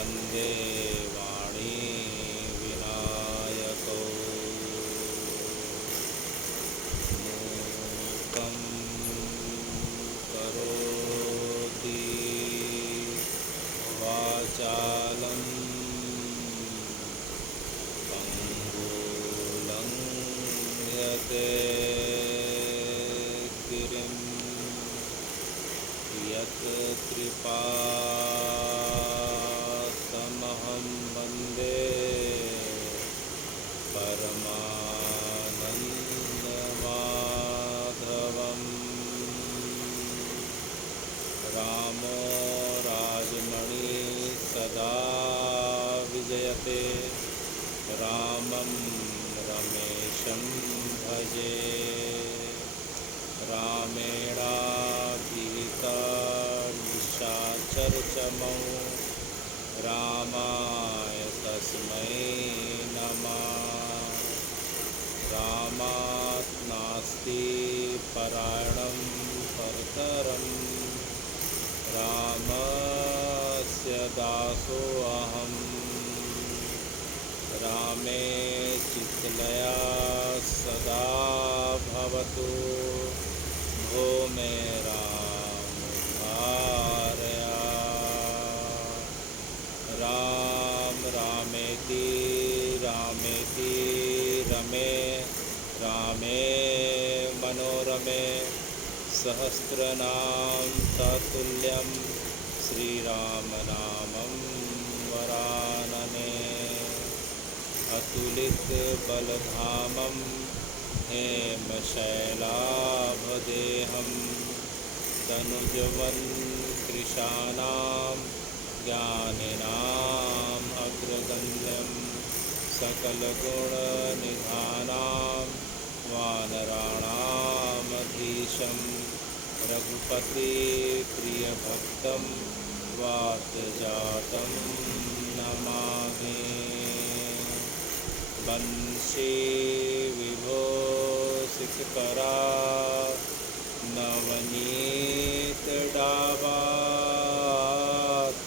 वन्दे वाणी विनायको मूकं करोति वाचालं पङ्गुलं यते गिरिं यत्कृपातमहं वन्दे परमानन्दमाधवम् रामो राजमणि सदा विजयते रामं रमेशं भजे रामेणाभिहिता निशाचरचमौ रामाय तस्मै नमः रामात् नास्ति परायणं परतरं रामस्य दासोऽहं रामे चित्तलया सदा भवतु भो मे राम भार्या राम रामेति रामेति रमे रामे मनोरमे सहस्रनाम तत्तुल्यं श्रीरामनामं वरानने अतुलित बलधामं हेमशैलाभदेहं तनुजवन् कृशानां ज्ञानिनाम् अग्रगण्यं सकलगुणनिधानां वानराणामधीशं रघुपतिप्रियभक्तं वातजातं नमामि वंशी विभूषितकरा नवनीतडाबात्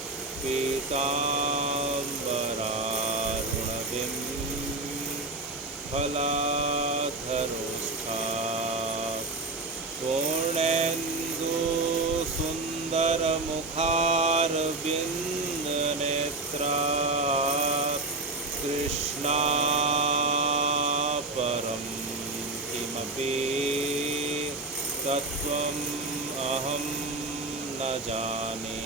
पीताम्बरारुणबिं फलाधरोष्ठात् पूर्णेन्दुसुन्दरमुखारविन्दनेत्रात् कृष्णापरं किमपि तत्त्वम् अहं न जाने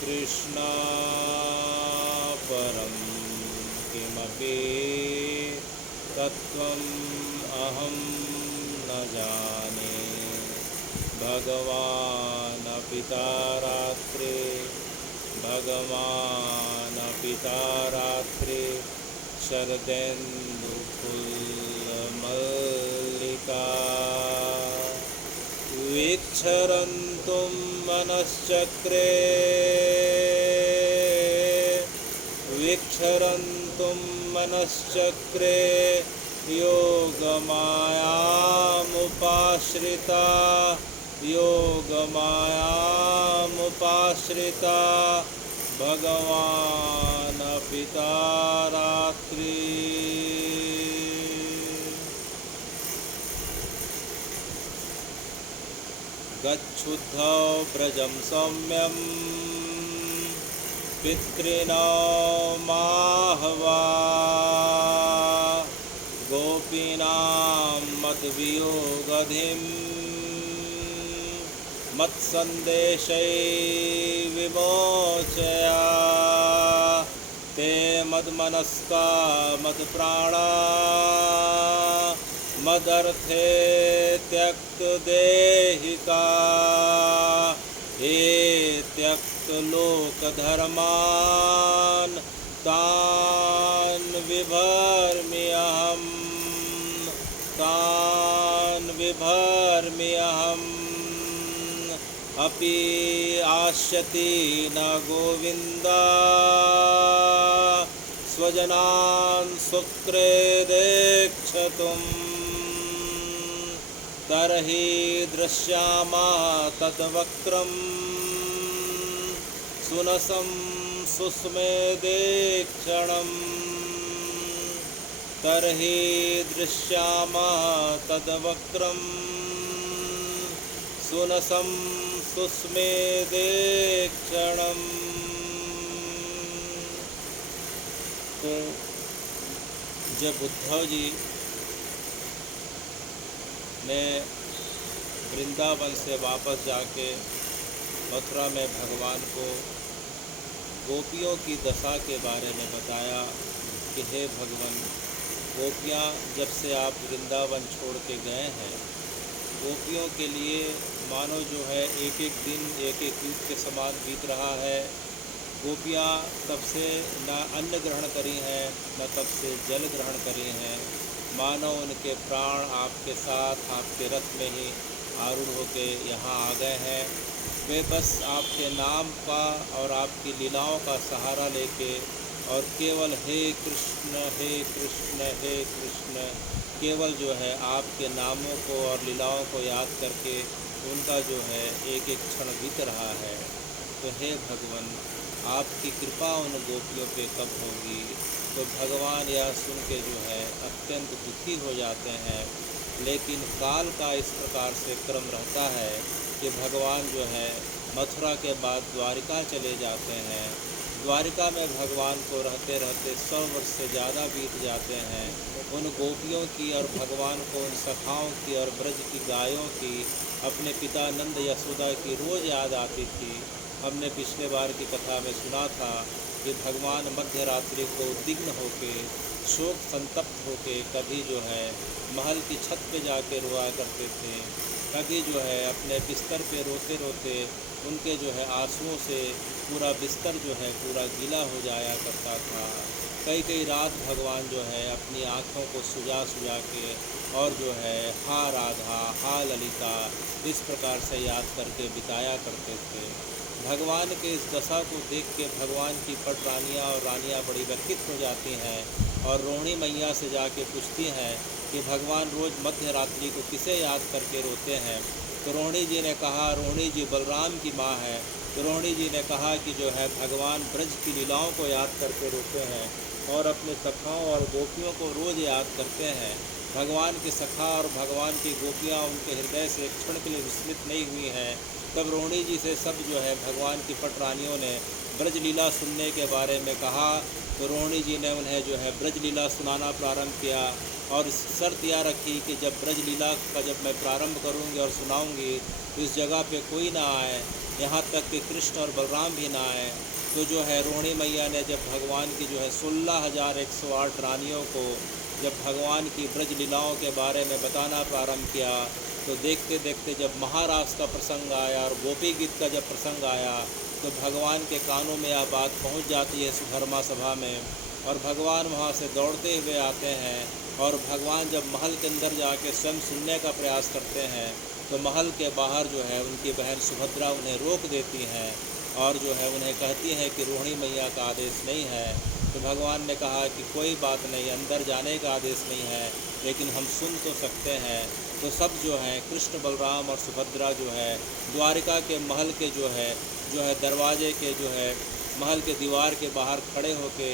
कृष्णापरं किमपि तत्त्वम् अहं न जाने भगवान् पिता रात्रे भगवान् पिता रात्रे शरदेन्दुफुल्लमल्लिका विक्षरन्तुं मनश्चक्रे विक्षरन्तुं मनश्चक्रे योगमायामुपाश्रिता योगमायामुपाश्रिता भगवान् पिता रात्रि गच्छुद्धौ व्रजं सौम्यं पितॄणामाहवा गोपीनां मद्वियोगधिं मत्सन्देशै विमोचया ते मद्मनस्का मत्प्राणा मदर्थे त्यक्तदेहिका ये त्यक्तलोकधर्मान् तान् विभर्म्यहम् अपि आश्यति न गोविन्दा स्वजनान् सुकृदेक्षतुं तर्हि दृश्यामा तद्वक्रं सुनसं सुस्मेदेक्षणं तर्हि दृश्यामः तद्वक्रं सुनसं सुस्मेदेक्षणं। तो जब उद्धव जी ने वृंदावन से वापस जाके मथुरा में भगवान को गोपियों की दशा के बारे में बताया कि हे भगवान, गोपियाँ जब से आप वृंदावन छोड़ के गए हैं, गोपियों के लिए मानो जो है एक एक दिन एक एक युग के समान बीत रहा है। गोपियाँ तब से न अन्न ग्रहण करी हैं, न तब से जल ग्रहण करी हैं। मानो उनके प्राण आपके साथ आपके रथ में ही आरूढ़ होके यहाँ आ गए हैं। वे बस आपके नाम का और आपकी लीलाओं का सहारा लेके और केवल हे कृष्ण हे कृष्ण हे कृष्ण, केवल जो है आपके नामों को और लीलाओं को याद करके उनका जो है एक एक क्षण बीत रहा है। तो हे भगवान, आपकी कृपा उन गोपियों पे कब होगी? तो भगवान यह सुन के जो है अत्यंत दुखी हो जाते हैं। लेकिन काल का इस प्रकार से क्रम रहता है कि भगवान जो है मथुरा के बाद द्वारिका चले जाते हैं। द्वारिका में भगवान को रहते रहते 100 वर्ष से ज़्यादा बीत जाते हैं। उन गोपियों की और भगवान को उन सखाओं की और ब्रज की गायों की, अपने पिता नंद यशोदा की रोज़ याद आती थी। हमने पिछले बार की कथा में सुना था कि भगवान मध्य रात्रि को उद्विग्न होके, शोक संतप्त होके कभी जो है महल की छत पे जाके रोआ करते थे, कभी जो है अपने बिस्तर पे रोते रोते उनके जो है आंसुओं से पूरा बिस्तर जो है पूरा गीला हो जाया करता था। कई कई रात भगवान जो है अपनी आँखों को सुजा सुजा के और जो है हा राधा हा ललिता इस प्रकार से याद करके बिताया करते थे। भगवान के इस दशा को देख के भगवान की पट रानियाँ और रानियाँ बड़ी व्यथित हो जाती हैं और रोहिणी मैया से जाके पूछती हैं कि भगवान रोज़ मध्य रात्रि को किसे याद करके रोते हैं? तो रोहिणी जी ने कहा, रोहिणी जी बलराम की माँ है। तो रोहिणी जी ने कहा कि जो है भगवान ब्रज की लीलाओं को याद करके रोते हैं और अपने सखाओं और गोपियों को रोज़ याद करते हैं। भगवान के सखा और भगवान की गोपियाँ उनके हृदय से एक क्षण के लिए विस्मित नहीं हुई हैं। तब रोहिणी जी से सब जो है भगवान की पट रानियों ने ब्रज लीला सुनने के बारे में कहा। तो रोहिणी जी ने उन्हें जो है ब्रज लीला सुनाना प्रारंभ किया और शर्त यह रखी कि जब ब्रज लीला का जब मैं प्रारंभ करूंगी और सुनाऊंगी तो इस जगह पे कोई ना आए, यहाँ तक कि कृष्ण और बलराम भी ना आए। तो जो है रोहिणी मैया ने जब भगवान की जो है 16,108 रानियों को जब भगवान की ब्रज लीलाओं के बारे में बताना प्रारंभ किया, तो देखते देखते जब महारास का प्रसंग आया और गोपी गीत का जब प्रसंग आया तो भगवान के कानों में यह बात पहुंच जाती है सुधर्मा सभा में, और भगवान वहां से दौड़ते हुए आते हैं। और भगवान जब महल के अंदर जाके स्वयं सुनने का प्रयास करते हैं तो महल के बाहर जो है उनकी बहन सुभद्रा उन्हें रोक देती हैं और जो है उन्हें कहती है कि रोहिणी मैया का आदेश नहीं है। तो भगवान ने कहा कि कोई बात नहीं, अंदर जाने का आदेश नहीं है, लेकिन हम सुन तो सकते हैं। तो सब जो हैं कृष्ण बलराम और सुभद्रा जो है द्वारिका के महल के जो है दरवाजे के जो है महल के दीवार के बाहर खड़े होके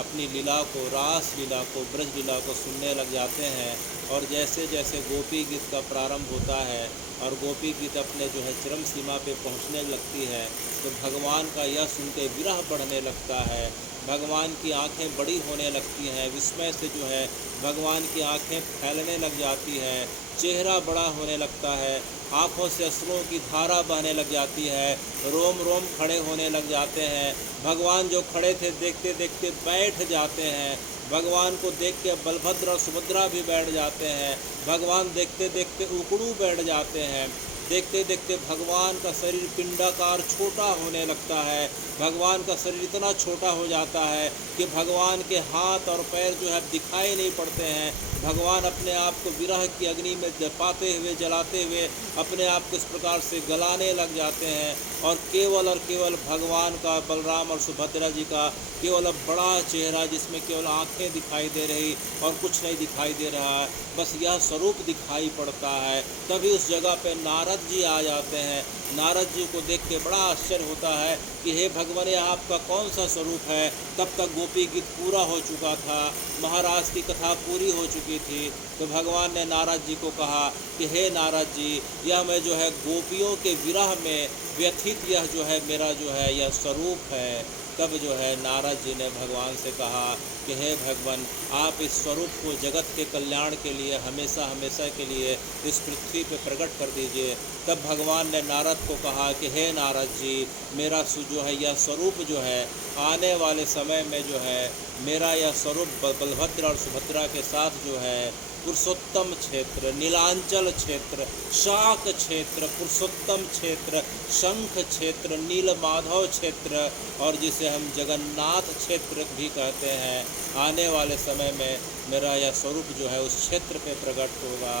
अपनी लीला को, रास लीला को, ब्रज लीला को सुनने लग जाते हैं। और जैसे जैसे गोपी गीत का प्रारंभ होता है और गोपी गीत अपने जो है चरम सीमा पे पहुंचने लगती है तो भगवान का यह सुनकर विरह बढ़ने लगता है। भगवान की आंखें बड़ी होने लगती हैं, विस्मय से जो है भगवान की आंखें फैलने लग जाती है, चेहरा बड़ा होने लगता है, आँखों से अश्रुओं की धारा बहने लग जाती है, रोम रोम खड़े होने लग जाते हैं। भगवान जो खड़े थे देखते देखते बैठ जाते हैं। भगवान को देख के बलभद्र और सुभद्रा भी बैठ जाते हैं। भगवान देखते देखते उकड़ू बैठ जाते हैं। देखते देखते भगवान का शरीर पिंडाकार छोटा होने लगता है। भगवान का शरीर इतना छोटा हो जाता है कि भगवान के हाथ और पैर जो है दिखाई नहीं पड़ते हैं। भगवान अपने आप को विरह की अग्नि में पाते हुए, जलाते हुए अपने आप को इस प्रकार से गलाने लग जाते हैं। और केवल भगवान का, बलराम और सुभद्रा जी का केवल बड़ा चेहरा, जिसमें केवल आंखें दिखाई दे रही और कुछ नहीं दिखाई दे रहा है, बस यह स्वरूप दिखाई पड़ता है। तभी उस जगह पे नारद जी आ जाते हैं। नारद जी को देख के बड़ा आश्चर्य होता है कि हे भगवान, यह आपका कौन सा स्वरूप है। तब तक गोपी गीत पूरा हो चुका था, महाराज की कथा पूरी हो चुकी थी। तो भगवान ने नारद जी को कहा कि हे नारद जी, यह मैं जो है गोपियों के विरह में व्यथित यह जो है मेरा जो है यह स्वरूप है। तब जो है नारद जी ने भगवान से कहा कि हे भगवान, आप इस स्वरूप को जगत के कल्याण के लिए हमेशा हमेशा के लिए इस पृथ्वी पे प्रकट कर दीजिए। तब भगवान ने नारद को कहा कि हे नारद जी, मेरा जो है यह स्वरूप जो है आने वाले समय में जो है मेरा यह स्वरूप बलभद्र और सुभद्रा के साथ जो है पुरुषोत्तम क्षेत्र, नीलांचल क्षेत्र, शाक क्षेत्र, पुरुषोत्तम क्षेत्र, शंख क्षेत्र, नीलमाधव क्षेत्र और जिसे हम जगन्नाथ क्षेत्र भी कहते हैं, आने वाले समय में मेरा यह स्वरूप जो है उस क्षेत्र पे प्रकट होगा।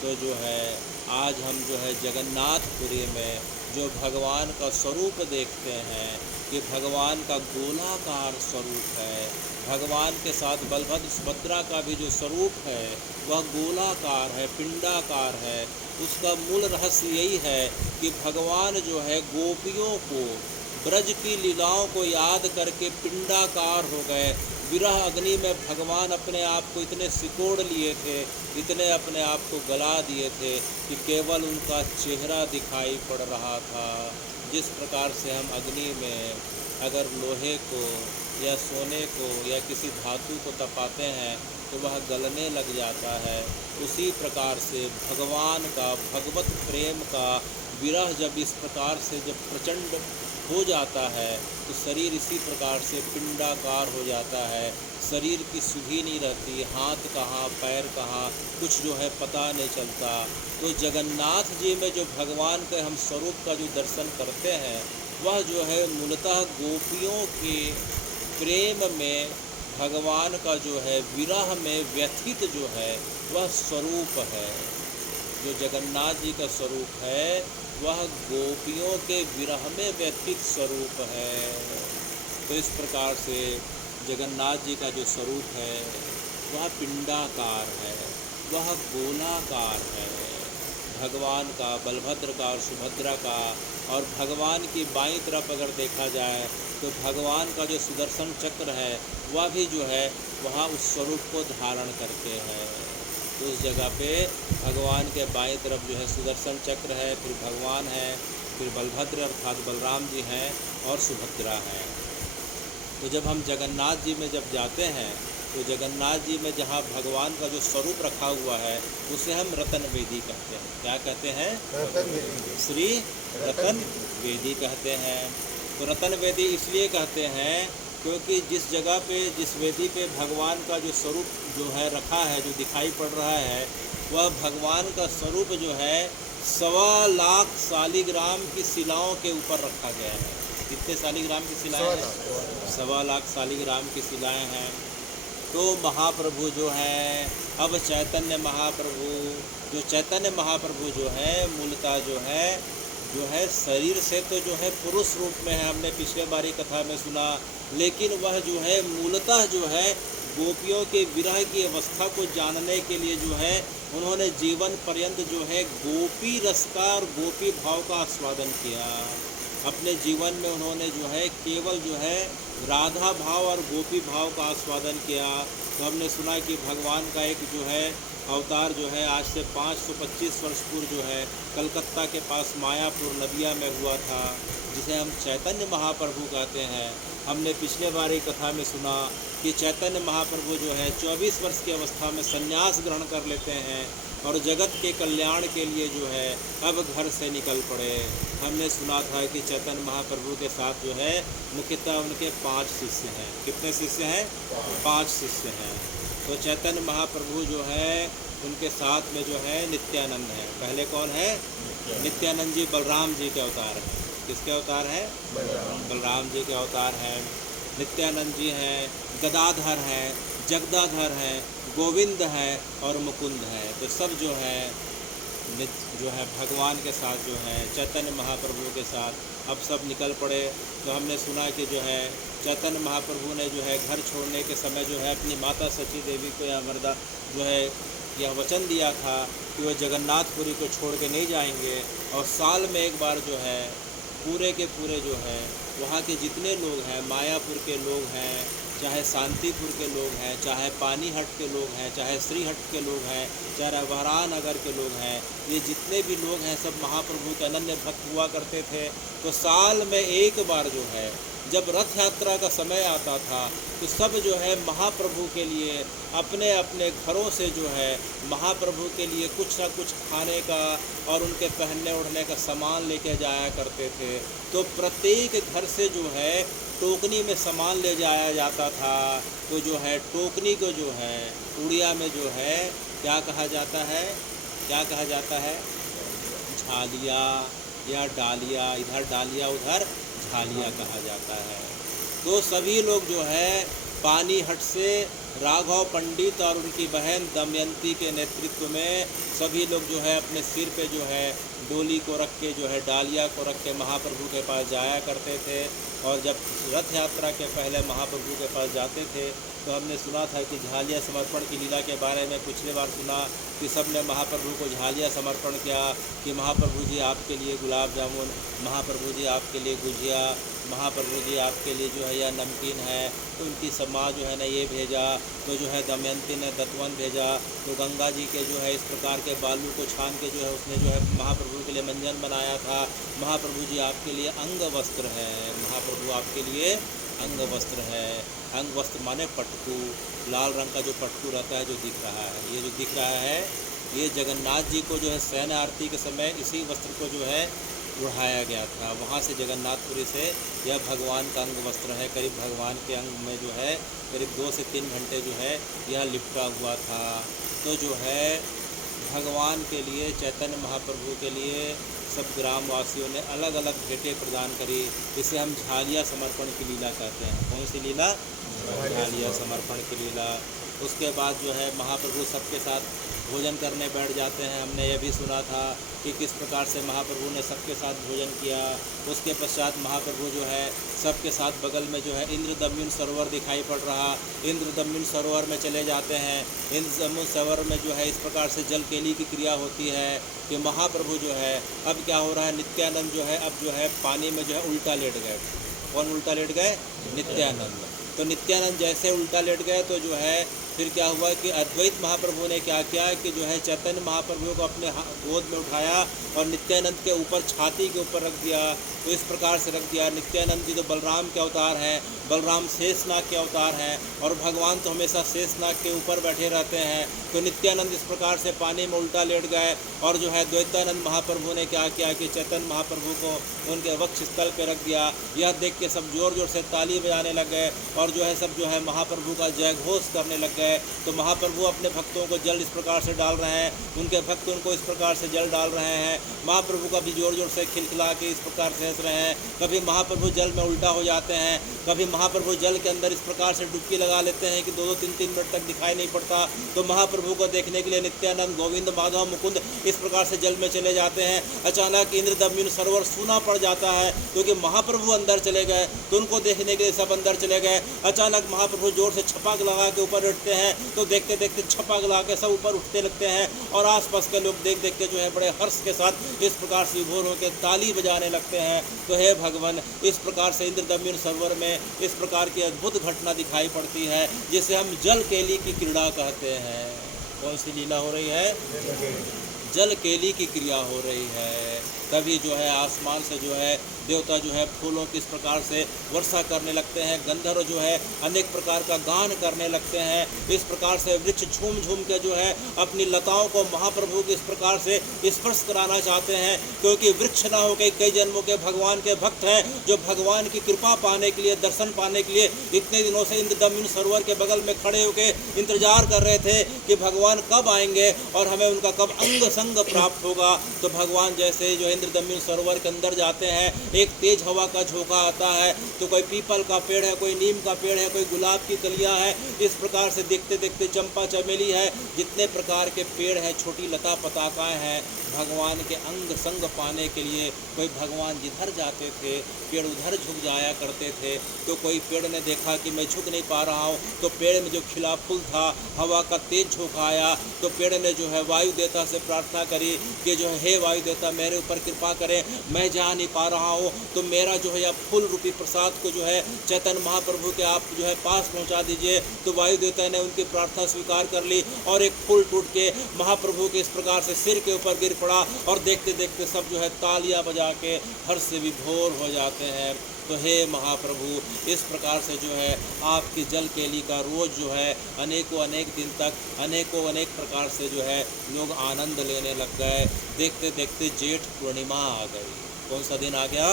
तो जो है आज हम जो है जगन्नाथपुरी में जो भगवान का स्वरूप देखते हैं कि भगवान का गोलाकार स्वरूप है। भगवान के साथ बलभद्र सुभद्रा का भी जो स्वरूप है वह गोलाकार है, पिंडाकार है। उसका मूल रहस्य यही है कि भगवान जो है गोपियों को, ब्रज की लीलाओं को याद करके पिंडाकार हो गए। विरह अग्नि में भगवान अपने आप को इतने सिकोड़ लिए थे, इतने अपने आप को गला दिए थे कि केवल उनका चेहरा दिखाई पड़ रहा था। जिस प्रकार से हम अग्नि में अगर लोहे को या सोने को या किसी धातु को तपाते हैं तो वह गलने लग जाता है, उसी प्रकार से भगवान का, भगवत प्रेम का विरह जब इस प्रकार से जब प्रचंड हो जाता है तो शरीर इसी प्रकार से पिंडाकार हो जाता है। शरीर की सुधि नहीं रहती, हाथ कहाँ पैर कहाँ कुछ जो है पता नहीं चलता। तो जगन्नाथ जी में जो भगवान के हम स्वरूप का जो दर्शन करते हैं वह जो है मूलतः गोपियों के प्रेम में भगवान का जो है विरह में व्यथित जो है वह स्वरूप है। जो जगन्नाथ जी का स्वरूप है वह गोपियों के विरह में व्यथित स्वरूप है। तो इस प्रकार से जगन्नाथ जी का जो स्वरूप है वह पिंडाकार है, वह गोलाकार है। भगवान का, बलभद्र का और सुभद्रा का, और भगवान की बाईं तरफ अगर देखा जाए तो भगवान का जो सुदर्शन चक्र है वह भी जो है वहाँ उस स्वरूप को धारण करके है। तो उस जगह पे भगवान के बाईं तरफ जो है सुदर्शन चक्र है, फिर भगवान है, फिर बलभद्र अर्थात बलराम जी हैं और सुभद्रा हैं। तो जब हम जगन्नाथ जी में जब जाते हैं तो जगन्नाथ जी में जहाँ भगवान का जो स्वरूप रखा हुआ है उसे हम रतन वेदी कहते हैं। क्या कहते हैं? रतन वेदी। श्री रतन वेदी कहते हैं। तो रतन वेदी इसलिए कहते हैं क्योंकि जिस जगह पे, जिस वेदी पे भगवान का जो स्वरूप जो है रखा है, जो दिखाई पड़ रहा है, वह भगवान का स्वरूप जो है 1.25 लाख शालिग्राम की शिलाओं के ऊपर रखा गया है। कितने शालिग्राम की शिलाएं हैं? 1.25 लाख शालिग्राम की शिलाएं हैं। तो महाप्रभु जो है, अब चैतन्य महाप्रभु, जो चैतन्य महाप्रभु जो है मूलतः जो है शरीर से तो जो है पुरुष रूप में है, हमने पिछले बारी कथा में सुना, लेकिन वह जो है मूलतः जो है गोपियों के विरह की अवस्था को जानने के लिए जो है उन्होंने जीवन पर्यंत जो है गोपी रस का और गोपी भाव का आस्वादन किया। अपने जीवन में उन्होंने जो है केवल जो है राधा भाव और गोपी भाव का आस्वादन किया। तो हमने सुना कि भगवान का एक जो है अवतार जो है आज से 525 वर्ष पूर्व जो है कलकत्ता के पास मायापुर नदिया में हुआ था, जिसे हम चैतन्य महाप्रभु कहते हैं। हमने पिछले बार एक कथा में सुना कि चैतन्य महाप्रभु जो है 24 वर्ष की अवस्था में संन्यास ग्रहण कर लेते हैं और जगत के कल्याण के लिए जो है अब घर से निकल पड़े। हमने सुना था कि चैतन्य महाप्रभु के साथ जो है मुख्यतः उनके 5 शिष्य हैं। कितने शिष्य हैं? 5 शिष्य हैं। तो चैतन्य महाप्रभु जो है उनके साथ में जो है नित्यानंद है। पहले कौन है? नित्यानंद जी बलराम जी के अवतार हैं। किसके अवतार हैं? बलराम जी के अवतार हैं। नित्यानंद जी हैं, गदाधर हैं, जगदाधर हैं, गोविंद है और मुकुंद है। तो सब जो है भगवान के साथ जो है चैतन्य महाप्रभु के साथ अब सब निकल पड़े। तो हमने सुना कि जो है चैतन्य महाप्रभु ने जो है घर छोड़ने के समय जो है अपनी माता सची देवी को या मर्दा जो है यह वचन दिया था कि वह जगन्नाथपुरी को छोड़ के नहीं जाएंगे, और साल में एक बार जो है पूरे के पूरे जो है वहाँ के जितने लोग हैं, मायापुर के लोग हैं, चाहे शांतिपुर के लोग हैं, चाहे पानीहट के लोग हैं, चाहे श्रीहट के लोग हैं, चाहे वरानगर के लोग हैं, ये जितने भी लोग हैं सब महाप्रभु के अनन्य भक्त हुआ करते थे। तो साल में एक बार जो है जब रथ यात्रा का समय आता था तो सब जो है महाप्रभु के लिए अपने अपने घरों से जो है महाप्रभु के लिए कुछ ना कुछ खाने का और उनके पहनने ओढ़ने का सामान लेके जाया करते थे। तो प्रत्येक घर से जो है टोकनी में सामान ले जाया जाता था। तो जो है टोकनी को जो है उड़िया में जो है क्या कहा जाता है, क्या कहा जाता है? झालिया या डालिया, इधर डालिया उधर झालिया कहा जाता है। तो सभी लोग जो है पानीहट से राघव पंडित और उनकी बहन दमयंती के नेतृत्व में सभी लोग जो है अपने सिर पे जो है डोली को रख के जो है डालिया को रख के महाप्रभु के पास जाया करते थे। और जब रथ यात्रा के पहले महाप्रभु के पास जाते थे तो हमने सुना था कि झालिया समर्पण की लीला के बारे में पिछले बार सुना कि सब ने महाप्रभु को झालिया समर्पण किया कि महाप्रभु जी आपके लिए गुलाब जामुन, महाप्रभु जी आपके लिए गुजिया, महाप्रभु जी आपके लिए जो है यह नमकीन है। तो उनकी समाज जो है ना ये भेजा। तो जो है दमयंती ने दत्वन भेजा। तो गंगा जी के जो है इस प्रकार के बालू को छान के जो है उसने जो है महाप्रभु के लिए मंजन बनाया था। महाप्रभु जी आपके लिए अंग वस्त्र है, महाप्रभु आपके लिए अंग वस्त्र है। अंग वस्त्र माने पटकू, लाल रंग का जो पटकू रहता है जो दिख रहा है, ये जो दिख रहा है ये जगन्नाथ जी को जो है शयन आरती के समय इसी वस्त्र को जो है उड़ाया गया था। वहाँ से जगन्नाथपुरी से यह भगवान का अंग वस्त्र है। करीब भगवान के अंग में जो है करीब 2 से 3 घंटे जो है यह लिपटा हुआ था। तो जो है भगवान के लिए, चैतन्य महाप्रभु के लिए सब ग्रामवासियों ने अलग अलग भेंटें प्रदान करी। इसे हम झालिया समर्पण की लीला कहते हैं। कौन सी लीला? झालिया समर्पण की लीला। उसके बाद जो है महाप्रभु सबके साथ भोजन करने बैठ जाते हैं। हमने यह भी सुना था कि किस प्रकार से महाप्रभु ने सबके साथ भोजन किया। उसके पश्चात महाप्रभु जो है सबके साथ बगल में जो है इंद्रदम्युन सरोवर दिखाई पड़ रहा, इंद्रदम्युन सरोवर में चले जाते हैं। इंद्रदम्युन सरोवर में जो है इस प्रकार से जल केली की क्रिया होती है कि महाप्रभु जो है अब क्या हो रहा है, नित्यानंद जो है अब जो है पानी में जो है उल्टा लेट गए। कौन उल्टा लेट गए? नित्यानंद। तो नित्यानंद जैसे उल्टा लेट गए तो जो है फिर क्या हुआ कि अद्वैत महाप्रभु ने क्या किया कि जो है चैतन्य महाप्रभु को अपने गोद में उठाया और नित्यानंद के ऊपर छाती के ऊपर रख दिया। तो इस प्रकार से रख दिया। नित्यानंद जी तो बलराम के अवतार हैं, बलराम शेषनाग के अवतार हैं और भगवान तो हमेशा शेषनाग के ऊपर बैठे रहते हैं। तो नित्यानंद इस प्रकार से पानी में उल्टा लेट गए और जो है द्वैतानंद महाप्रभु ने क्या किया कि चैतन्य महाप्रभु को उनके वक्ष स्थल पर रख दिया। यह देख के सब जोर जोर से ताली बजाने लग गए और जो है सब जो है महाप्रभु का जय घोष करने लग गए। तो महाप्रभु अपने भक्तों को जल इस प्रकार से डाल रहे हैं, उनके भक्त उनको इस प्रकार से जल डाल रहे हैं। महाप्रभु का भी जोर जोर से खिलखिला के इस प्रकार से हंस रहे हैं। कभी महाप्रभु जल में उल्टा हो जाते हैं, कभी महाप्रभु जल के अंदर इस प्रकार से डुबकी लगा लेते हैं कि 2-2, 3-3 मिनट तक दिखाई नहीं पड़ता। तो महाप्रभु को देखने के लिए नित्यानंद, गोविंद, माधव, मुकुंद इस प्रकार से जल में चले जाते हैं। अचानक इंद्रदम्युन सरोवर सूना पड़ जाता है क्योंकि महाप्रभु अंदर चले गए। तो उनको देखने के लिए सब अंदर चले गए। अचानक महाप्रभु जोर से छपाक लगा के ऊपर उठते हैं। तो देखते देखते छपाक लगा के सब ऊपर उठते लगते हैं और आसपास के लोग देख देख के जो है बड़े हर्ष के साथ इस प्रकार से विभोर होकर ताली बजाने लगते हैं। तो हे भगवान, इस प्रकार से इंद्रदम्युन सरोवर में इस प्रकार की अद्भुत घटना दिखाई पड़ती है जिसे हम जल केली की क्रीड़ा कहते हैं। कौन सी लीला हो रही है? जल केली की क्रिया हो रही है। तभी जो है आसमान से जो है देवता जो है फूलों की इस प्रकार से वर्षा करने लगते हैं। गंधर्व जो है अनेक प्रकार का गान करने लगते हैं। इस प्रकार से वृक्ष झूम झूम के जो है अपनी लताओं को महाप्रभु के इस प्रकार से स्पर्श कराना चाहते हैं क्योंकि वृक्ष ना होकर कई जन्मों के भगवान के भक्त हैं जो भगवान की कृपा पाने के लिए, दर्शन पाने के लिए इतने दिनों से इंद्रदम्युन सरोवर के बगल में खड़े होकर इंतजार कर रहे थे कि भगवान कब आएंगे और हमें उनका कब अंग संग प्राप्त होगा। तो भगवान जैसे जो इंद्रदम्युन सरोवर के अंदर जाते हैं, एक तेज हवा का झोंका आता है तो कोई पीपल का पेड़ है, कोई नीम का पेड़ है, कोई गुलाब की कलियां है। इस प्रकार से देखते देखते चंपा चमेली है, जितने प्रकार के पेड़ हैं, छोटी लता पताकाएं हैं, भगवान के अंग संग पाने के लिए कोई भगवान जिधर जाते थे पेड़ उधर झुक जाया करते थे। तो कोई पेड़ ने देखा कि मैं झुक नहीं पा रहा हूँ, तो पेड़ में जो खिला फूल था, हवा का तेज झोंका आया, तो पेड़ ने जो है वायु देवता से प्रार्थना करी कि जो है हे वायु देवता मेरे ऊपर कृपा करें, मैं जा नहीं पा रहा हूँ, तो मेरा जो है या फूल रूपी प्रसाद को जो है चैतन्य महाप्रभु के आप जो है पास पहुँचा दीजिए। तो वायु देवता ने उनकी प्रार्थना स्वीकार कर ली और एक फूल टूट के महाप्रभु के इस प्रकार से सिर के ऊपर गिर पड़ा और देखते देखते सब जो है तालियां बजा के हर्ष से विभोर हो जाते हैं। तो हे महाप्रभु, इस प्रकार से जो है आपकी जल केली का रोज़ जो है अनेकों अनेक दिन तक अनेकों अनेक प्रकार से जो है लोग आनंद लेने लग गए। देखते देखते जेठ पूर्णिमा आ गई। कौन सा दिन आ गया?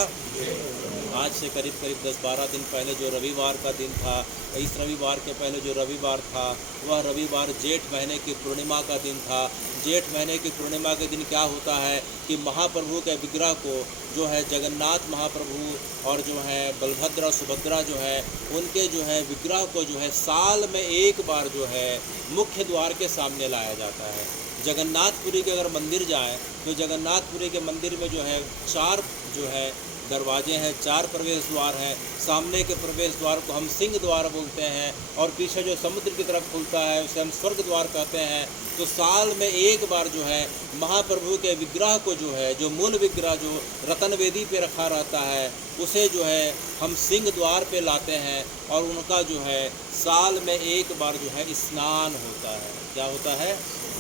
आज से करीब 10-12 दिन पहले जो रविवार का दिन था, इस रविवार के पहले जो रविवार था वह रविवार जेठ महीने की पूर्णिमा का दिन था। जेठ महीने की पूर्णिमा के दिन क्या होता है कि महाप्रभु के विग्रह को जो है जगन्नाथ महाप्रभु और जो है बलभद्र और सुभद्रा जो है उनके जो है विग्रह को जो है साल में एक बार जो है मुख्य द्वार के सामने लाया जाता है। जगन्नाथपुरी के अगर मंदिर जाए तो जगन्नाथपुरी के मंदिर में जो है 4 जो है दरवाजे हैं, 4 प्रवेश द्वार हैं। सामने के प्रवेश द्वार को हम सिंह द्वार बोलते हैं और पीछे जो समुद्र की तरफ खुलता है उसे हम स्वर्ग द्वार कहते हैं। तो साल में एक बार जो है महाप्रभु के विग्रह को जो है जो मूल विग्रह जो रतन वेदी पे रखा रहता है उसे जो है हम सिंह द्वार पे लाते हैं और उनका जो है साल में एक बार जो है स्नान होता है। क्या होता है?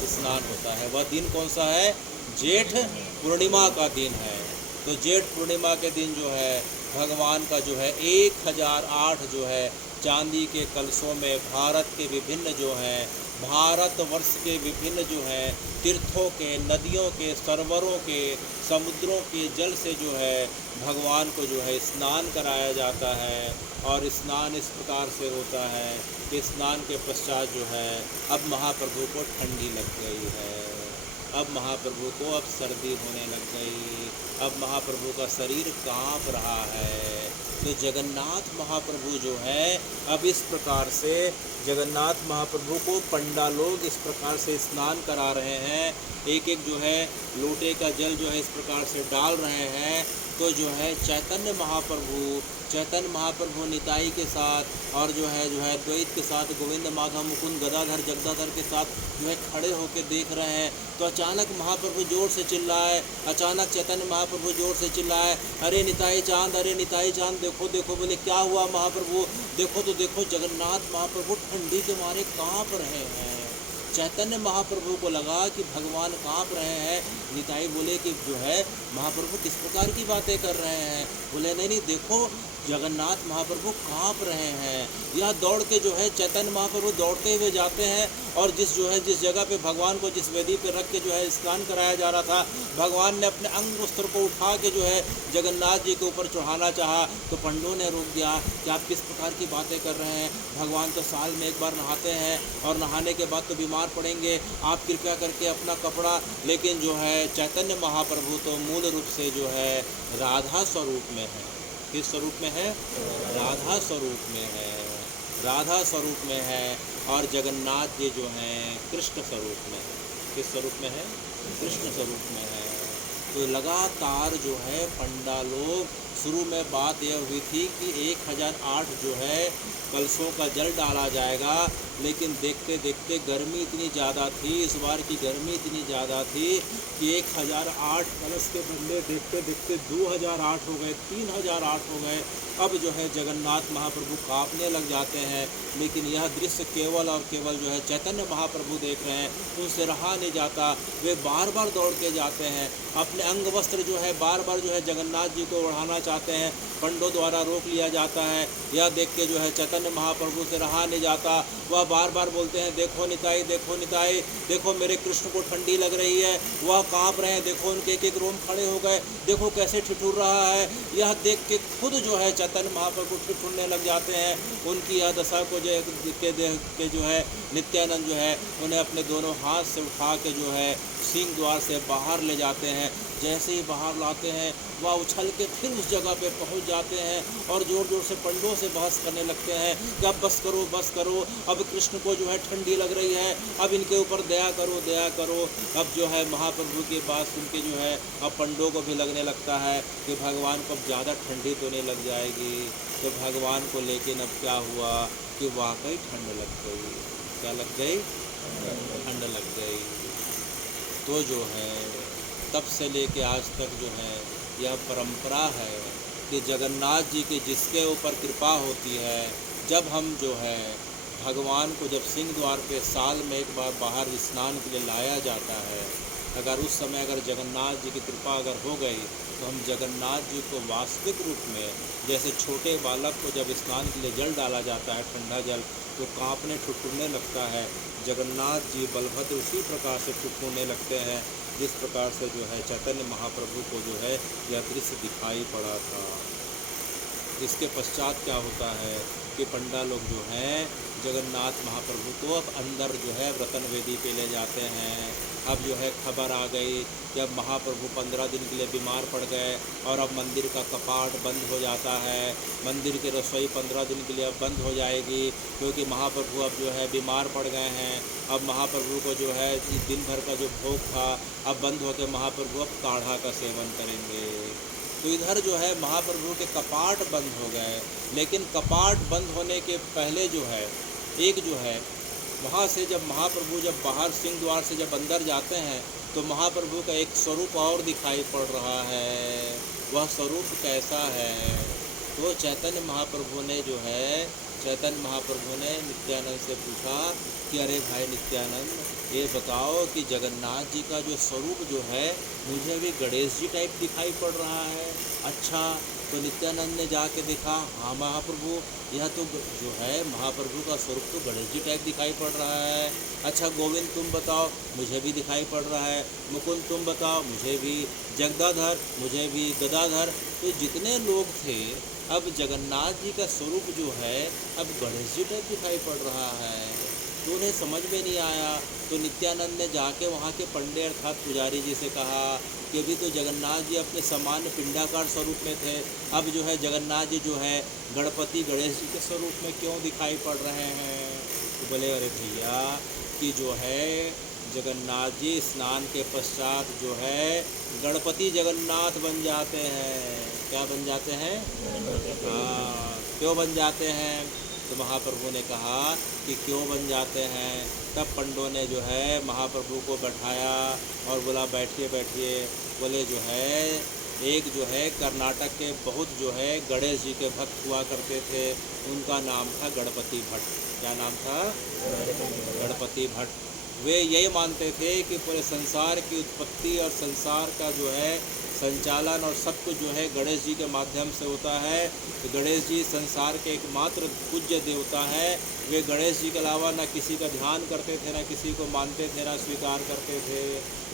स्नान होता है। वह दिन कौन सा है? जेठ पूर्णिमा का दिन है। तो जेठ पूर्णिमा के दिन जो है भगवान का जो है 1008 जो है चांदी के कलशों में भारत के विभिन्न जो हैं भारतवर्ष के विभिन्न जो हैं तीर्थों के, नदियों के, सरोवरों के, समुद्रों के जल से जो है भगवान को जो है स्नान कराया जाता है। और स्नान इस प्रकार से होता है कि स्नान के पश्चात जो है अब महाप्रभु को ठंडी लग गई है, अब महाप्रभु को अब सर्दी होने लग गई, अब महाप्रभु का शरीर काँप रहा है। तो जगन्नाथ महाप्रभु जो है अब इस प्रकार से जगन्नाथ महाप्रभु को पंडा लोग इस प्रकार से स्नान करा रहे हैं। एक एक जो है लोटे का जल जो है इस प्रकार से डाल रहे हैं। तो जो है चैतन्य महाप्रभु निताई के साथ और जो है द्वैत के साथ गोविंद माधव मुकुंद गदाधर जगदाधर के साथ जो है खड़े होकर देख रहे हैं। तो अचानक महाप्रभु जोर से चिल्लाए, अचानक चैतन्य महाप्रभु जोर से चिल्लाए, अरे निताई चांद, अरे निताई चांद, देखो देखो। बोले क्या हुआ महाप्रभु? देखो तो देखो जगन्नाथ महाप्रभु ठंडी के मारे काँप रहे हैं। चैतन्य महाप्रभु को लगा कि भगवान काँप रहे हैं। निताई बोले कि जो है महाप्रभु किस प्रकार की बातें कर रहे हैं? बोले नहीं देखो जगन्नाथ महाप्रभु काँप रहे हैं। यह दौड़ के जो है चैतन्य महाप्रभु दौड़ते हुए जाते हैं और जिस जगह पे भगवान को जिस वेदी पे रख के जो है स्नान कराया जा रहा था, भगवान ने अपने अंग वस्त्र को उठा के जो है जगन्नाथ जी के ऊपर चढ़ाना चाहा तो पंडों ने रोक दिया कि आप किस प्रकार की बातें कर रहे हैं? भगवान तो साल में एक बार नहाते हैं और नहाने के बाद तो बीमार पड़ेंगे, आप कृपया करके अपना कपड़ा। लेकिन जो है चैतन्य महाप्रभु तो मूल रूप से जो है राधा स्वरूप में है। किस स्वरूप में है? राधा स्वरूप में है, राधा स्वरूप में है। और जगन्नाथ जी जो हैं कृष्ण स्वरूप में है। किस स्वरूप में है? कृष्ण स्वरूप में है। तो लगातार जो है पंडा लोग, शुरू में बात यह हुई थी कि 1008 जो है कलशों का जल डाला जाएगा, लेकिन देखते देखते गर्मी इतनी ज़्यादा थी, इस बार की गर्मी इतनी ज़्यादा थी कि 1008 कलश के बदले देखते देखते 2008 हो गए, 3008 हो गए। अब जो है जगन्नाथ महाप्रभु काँपने लग जाते हैं। लेकिन यह दृश्य केवल और केवल जो है चैतन्य महाप्रभु देख रहे हैं, उनसे रहा नहीं जाता। वे बार बार दौड़ के जाते हैं, अपने अंग वस्त्र जो है बार बार जो है जगन्नाथ जी को ओढ़ाना चाहते हैं, पंडों द्वारा रोक लिया जाता है। यह देख के जो है चैतन्य महाप्रभु से रहा नहीं जाता। वह बार बार बोलते हैं देखो निताई, देखो निताई, देखो मेरे कृष्ण को ठंडी लग रही है। वह काँप रहे हैं, देखो उनके एक एक रोम खड़े हो गए, देखो कैसे ठिठुर रहा है। यह देख के खुद जो है चैतन्य महाप्रभु ठिठुरने लग जाते हैं। उनकी यह दशा को देख के जो है नित्यानंद जो है उन्हें अपने दोनों हाथ से उठा के जो है सिंह द्वार से बाहर ले जाते हैं। जैसे ही बाहर लाते हैं वह उछल के फिर उस जगह पे पहुंच जाते हैं और ज़ोर ज़ोर से पंडों से बहस करने लगते हैं कि अब बस करो, अब कृष्ण को जो है ठंडी लग रही है, अब इनके ऊपर दया करो। अब जो है महाप्रभु की बात सुन के जो है अब पंडों को भी लगने लगता है कि भगवान को अब ज़्यादा ठंडी तो नहीं लग जाएगी। तो भगवान को लेकिन अब क्या हुआ कि वाकई ठंड लग गई। क्या लग गई? ठंड लग गई। तो जो है तब से लेके आज तक जो है यह परंपरा है कि जगन्नाथ जी की जिसके ऊपर कृपा होती है, जब हम जो है भगवान को जब सिंह द्वार पे साल में एक बार बाहर स्नान के लिए लाया जाता है, अगर उस समय अगर जगन्नाथ जी की कृपा अगर हो गई तो हम जगन्नाथ जी को वास्तविक रूप में, जैसे छोटे बालक को जब स्नान के लिए जल डाला जाता है ठंडा जल, तो कांपने ठुठुरने लगता है, जगन्नाथ जी बलभद्र उसी प्रकार से ठुठुरने लगते हैं जिस प्रकार से जो है चैतन्य महाप्रभु को जो है यह दृश्य दिखाई पड़ा था। इसके पश्चात क्या होता है कि पंडा लोग जो हैं जगन्नाथ महाप्रभु को अब अंदर जो है व्रतन वेदी पे ले जाते हैं। अब जो है खबर आ गई कि अब महाप्रभु 15 दिन के लिए बीमार पड़ गए और अब मंदिर का कपाट बंद हो जाता है, मंदिर की रसोई 15 दिन के लिए अब बंद हो जाएगी, क्योंकि महाप्रभु अब जो है बीमार पड़ गए हैं। अब महाप्रभु को जो है दिन भर का जो भोग था अब बंद होकर महाप्रभु अब काढ़ा का सेवन करेंगे। तो इधर जो है महाप्रभु के कपाट बंद हो गए, लेकिन कपाट बंद होने के पहले जो है एक जो है वहाँ से जब महाप्रभु जब बाहर सिंह द्वार से जब अंदर जाते हैं तो महाप्रभु का एक स्वरूप और दिखाई पड़ रहा है। वह स्वरूप कैसा है? तो चैतन्य महाप्रभु ने जो है नित्यानंद से पूछा कि अरे भाई नित्यानंद, ये बताओ कि जगन्नाथ जी का जो स्वरूप जो है मुझे भी गणेश जी टाइप दिखाई पड़ रहा है। अच्छा, तो नित्यानंद ने जाके देखा, हाँ महाप्रभु, यह तो जो है महाप्रभु का स्वरूप तो गणेश जी टाइप दिखाई पड़ रहा है। अच्छा गोविंद तुम बताओ, मुझे भी दिखाई पड़ रहा है। मुकुंद तुम बताओ, मुझे भी। जगदाधर, मुझे भी। गदाधर, तो जितने लोग थे अब जगन्नाथ जी का स्वरूप जो है अब गणेश जी टाइप दिखाई पड़ रहा है। तो उन्हें समझ में नहीं आया। तो नित्यानंद ने जाके वहाँ के पंडे अर्थात पुजारी जी से कहा कि अभी तो जगन्नाथ जी अपने सामान्य पिंडाकार स्वरूप में थे, अब जो है जगन्नाथ जी जो है गणपति गणेश जी के स्वरूप में क्यों दिखाई पड़ रहे हैं? तो बोले अरे भैया कि जो है जगन्नाथ जी स्नान के पश्चात जो है गणपति जगन्नाथ बन जाते हैं। क्या बन जाते हैं? हाँ, क्यों बन जाते हैं? तो महाप्रभु ने कहा कि क्यों बन जाते हैं। तब पंडों ने जो है महाप्रभु को बैठाया और बोला बैठिए बैठिए। बोले जो है एक जो है कर्नाटक के बहुत जो है गणेश जी के भक्त हुआ करते थे, उनका नाम था गणपति भट्ट। क्या नाम था? गणपति भट्ट। वे यही मानते थे कि पूरे संसार की उत्पत्ति और संसार का जो है संचालन और सब कुछ जो है गणेश जी के माध्यम से होता है। तो गणेश जी संसार के एकमात्र पूज्य देवता है। वे गणेश जी के अलावा न किसी का ध्यान करते थे, न किसी को मानते थे, न स्वीकार करते थे।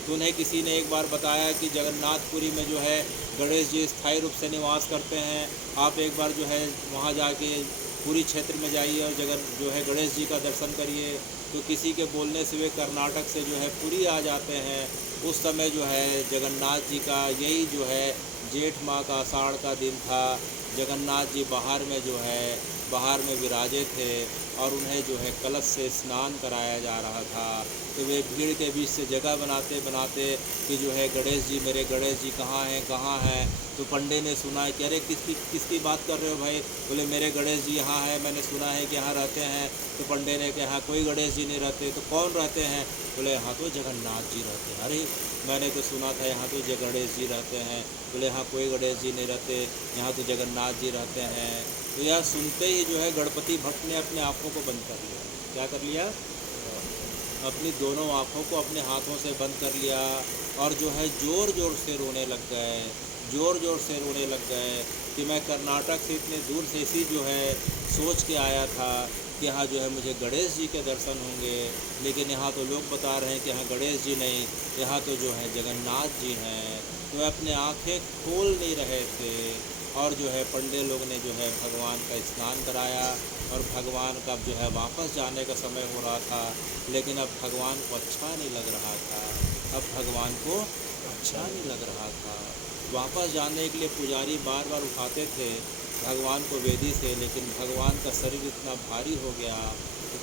तो उन्हें किसी ने एक बार बताया कि जगन्नाथपुरी में जो है गणेश जी स्थायी रूप से निवास करते हैं, आप एक बार जो है वहाँ जाके पूरी क्षेत्र में जाइए और जो है गणेश जी का दर्शन करिए। तो किसी के बोलने से वे कर्नाटक से जो है पुरी आ जाते हैं। उस समय जो है जगन्नाथ जी का यही जो है जेठ माह का आषाढ़ का दिन था। जगन्नाथ जी बाहर में विराजे थे और उन्हें जो है कलश से स्नान कराया जा रहा था। तो वे भीड़ के बीच से जगह बनाते बनाते कि जो है गणेश जी, मेरे गणेश जी कहाँ हैं? तो पंडे ने सुना कि अरे किसकी बात कर रहे हो भाई? बोले मेरे गणेश जी यहाँ हैं, मैंने सुना है कि यहाँ रहते हैं। तो पंडे ने कहा यहाँ कोई गणेश जी नहीं रहते। तो कौन रहते हैं? बोले यहाँ तो जगन्नाथ जी रहते हैं। अरे मैंने तो सुना था यहाँ तो गणेश जी रहते हैं। बोले यहाँ कोई गणेश जी नहीं रहते, यहाँ तो जगन्नाथ जी रहते हैं। तो यह सुनते ही जो है गणपति भट्ट ने अपने आँखों को बंद कर लिया। क्या कर लिया? अपनी दोनों आँखों को अपने हाथों से बंद कर लिया और जो है ज़ोर ज़ोर से रोने लग गए कि मैं कर्नाटक से इतने दूर से इसी जो है सोच के आया था कि यहाँ जो है मुझे गणेश जी के दर्शन होंगे, लेकिन यहाँ तो लोग बता रहे हैं कि यहाँ गणेश जी नहीं, यहाँ तो जो है जगन्नाथ जी हैं। तो अपने आँखें खोल नहीं रहे थे और जो है पंडे लोग ने जो है भगवान का स्नान कराया और भगवान का जो है वापस जाने का समय हो रहा था, लेकिन अब भगवान को अच्छा नहीं लग रहा था। अब भगवान को अच्छा नहीं लग रहा था। वापस जाने के लिए पुजारी बार बार उठाते थे भगवान को वेदी से, लेकिन भगवान का शरीर इतना भारी हो गया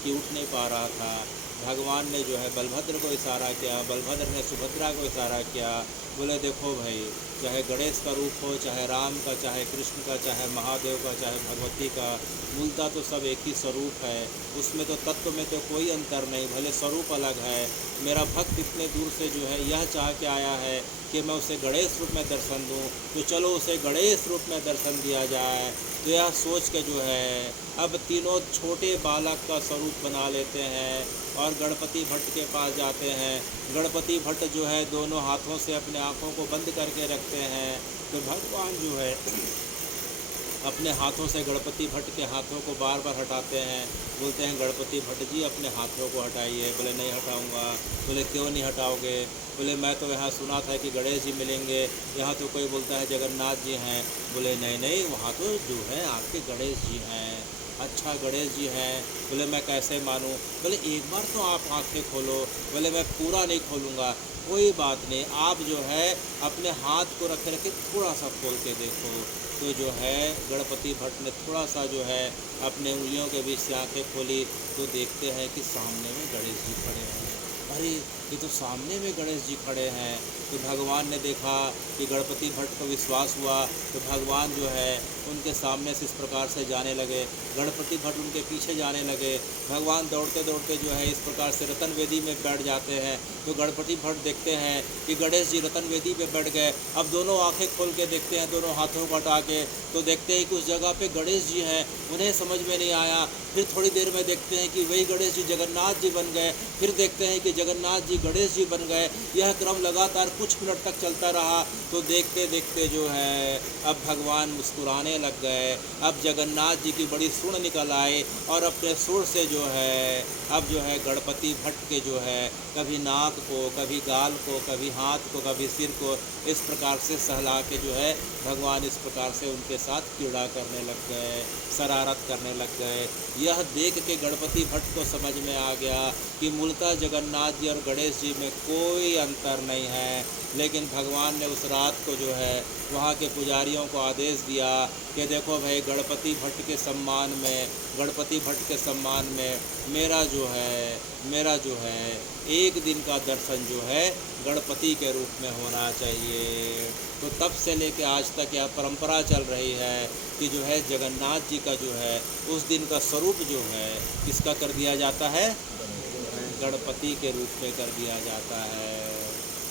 कि उठ नहीं पा रहा था। भगवान ने जो है बलभद्र को इशारा किया, बलभद्र ने सुभद्रा को इशारा किया, बोले देखो भाई, चाहे गणेश का रूप हो, चाहे राम का, चाहे कृष्ण का, चाहे महादेव का, चाहे भगवती का, मूलतः तो सब एक ही स्वरूप है। उसमें तो तत्व में तो कोई अंतर नहीं, भले स्वरूप अलग है। मेरा भक्त इतने दूर से जो है यह चाह के आया है कि मैं उसे गणेश रूप में दर्शन दूं, तो चलो उसे गणेश रूप में दर्शन दिया जाए। तो यह सोच के जो है अब तीनों छोटे बालक का स्वरूप बना लेते हैं और गणपति भट्ट के पास जाते हैं। गणपति भट्ट जो है दोनों हाथों से अपने आँखों को बंद करके रखते हैं। तो भगवान जो है अपने हाथों से गणपति भट्ट के हाथों को बार बार हटाते हैं। बोलते हैं गणपति भट्ट जी अपने हाथों को हटाइए। बोले नहीं हटाऊंगा। बोले क्यों नहीं हटाओगे? बोले मैं तो यहाँ सुना था कि गणेश जी मिलेंगे, यहाँ तो कोई बोलता है जगन्नाथ जी हैं। बोले नहीं नहीं, वहाँ तो जो है आपके गणेश जी हैं। अच्छा गणेश जी हैं। बोले मैं कैसे मानूं? बोले एक बार तो आप आंखें खोलो। बोले मैं पूरा नहीं खोलूँगा। कोई बात नहीं, आप जो है अपने हाथ को रखे रखे थोड़ा सा खोल के देखो। तो जो है गणपति भट्ट ने थोड़ा सा जो है अपने उंगलियों के बीच से आंखें खोली, तो देखते हैं कि सामने में गणेश जी खड़े हैं। अरे ये तो सामने में गणेश जी खड़े हैं। तो भगवान ने देखा कि गणपति भट्ट को विश्वास हुआ, तो भगवान जो है उनके सामने से इस प्रकार से जाने लगे। गणपति भट्ट उनके पीछे जाने लगे। भगवान दौड़ते दौड़ते जो है इस प्रकार से रतन वेदी में बैठ जाते हैं। तो गणपति भट्ट देखते हैं कि गणेश जी रतन वेदी पे बैठ गए। अब दोनों आंखें खोल के देखते हैं, दोनों हाथों को हटा के, तो देखते हैं कि उस जगह पे गणेश जी हैं। उन्हें समझ में नहीं आया। फिर थोड़ी देर में देखते हैं कि वही गणेश जी जगन्नाथ जी बन गए। फिर देखते हैं कि जगन्नाथ जी गणेश जी बन गए। यह क्रम लगातार कुछ मिनट तक चलता रहा। तो देखते देखते जो है अब भगवान मुस्कुराने लग गए। अब जगन्नाथ जी की बड़ी सूंड निकल आए और अपने सूंड से जो है अब जो है गणपति भट्ट के जो है कभी नाक को, कभी गाल को, कभी हाथ को, कभी सिर को इस प्रकार से सहला के जो है भगवान इस प्रकार से उनके साथ क्रीड़ा करने लग गए, शरारत करने लग गए। यह देख के गणपति भट्ट को समझ में आ गया कि मूलतः जगन्नाथ जी और गणेश जी में कोई अंतर नहीं है। लेकिन भगवान ने उस रात को जो है वहाँ के पुजारियों को आदेश दिया कि देखो भाई, गणपति भट्ट के सम्मान में, गणपति भट्ट के सम्मान में मेरा जो है एक दिन का दर्शन जो है गणपति के रूप में होना चाहिए। तो तब से लेके आज तक यह परंपरा चल रही है कि जो है जगन्नाथ जी का जो है उस दिन का स्वरूप जो है किसका कर दिया जाता है? गणपति के रूप में कर दिया जाता है।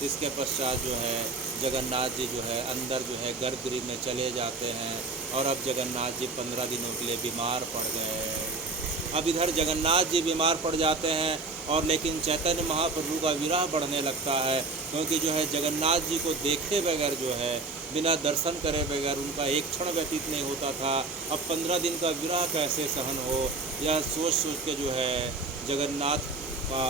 इसके पश्चात जो है जगन्नाथ जी जो है अंदर जो है गर्भगृह में चले जाते हैं। और अब जगन्नाथ जी 15 दिनों के लिए बीमार पड़ गए। अब इधर जगन्नाथ जी बीमार पड़ जाते हैं और लेकिन चैतन्य महाप्रभु का विरह बढ़ने लगता है, क्योंकि जो है जगन्नाथ जी को देखते बगैर जो है बिना दर्शन करे बगैर उनका एक क्षण व्यतीत नहीं होता था। अब 15 दिन का विरह कैसे सहन हो, यह सोच सोच के जो है जगन्नाथ का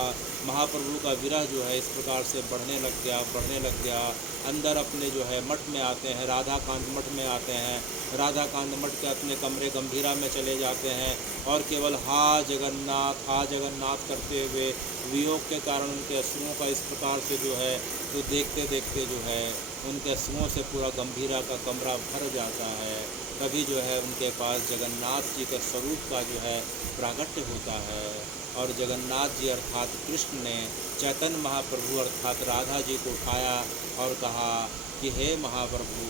महाप्रभु का विरह जो है इस प्रकार से बढ़ने लग गया। अंदर अपने जो है मठ में आते हैं, राधाकांत मठ में आते हैं। राधाकांत मठ के अपने कमरे गंभीरा में चले जाते हैं और केवल हा जगन्नाथ करते हुए वियोग के कारण उनके अश्रुओं का इस प्रकार से जो है तो देखते देखते जो है उनके अश्रुओं से पूरा गंभीरा का कमरा भर जाता है। तभी जो है उनके पास जगन्नाथ जी के स्वरूप का जो है प्रागट्य होता है। और जगन्नाथ जी अर्थात कृष्ण ने चैतन्य महाप्रभु अर्थात राधा जी को उठाया और कहा कि हे महाप्रभु,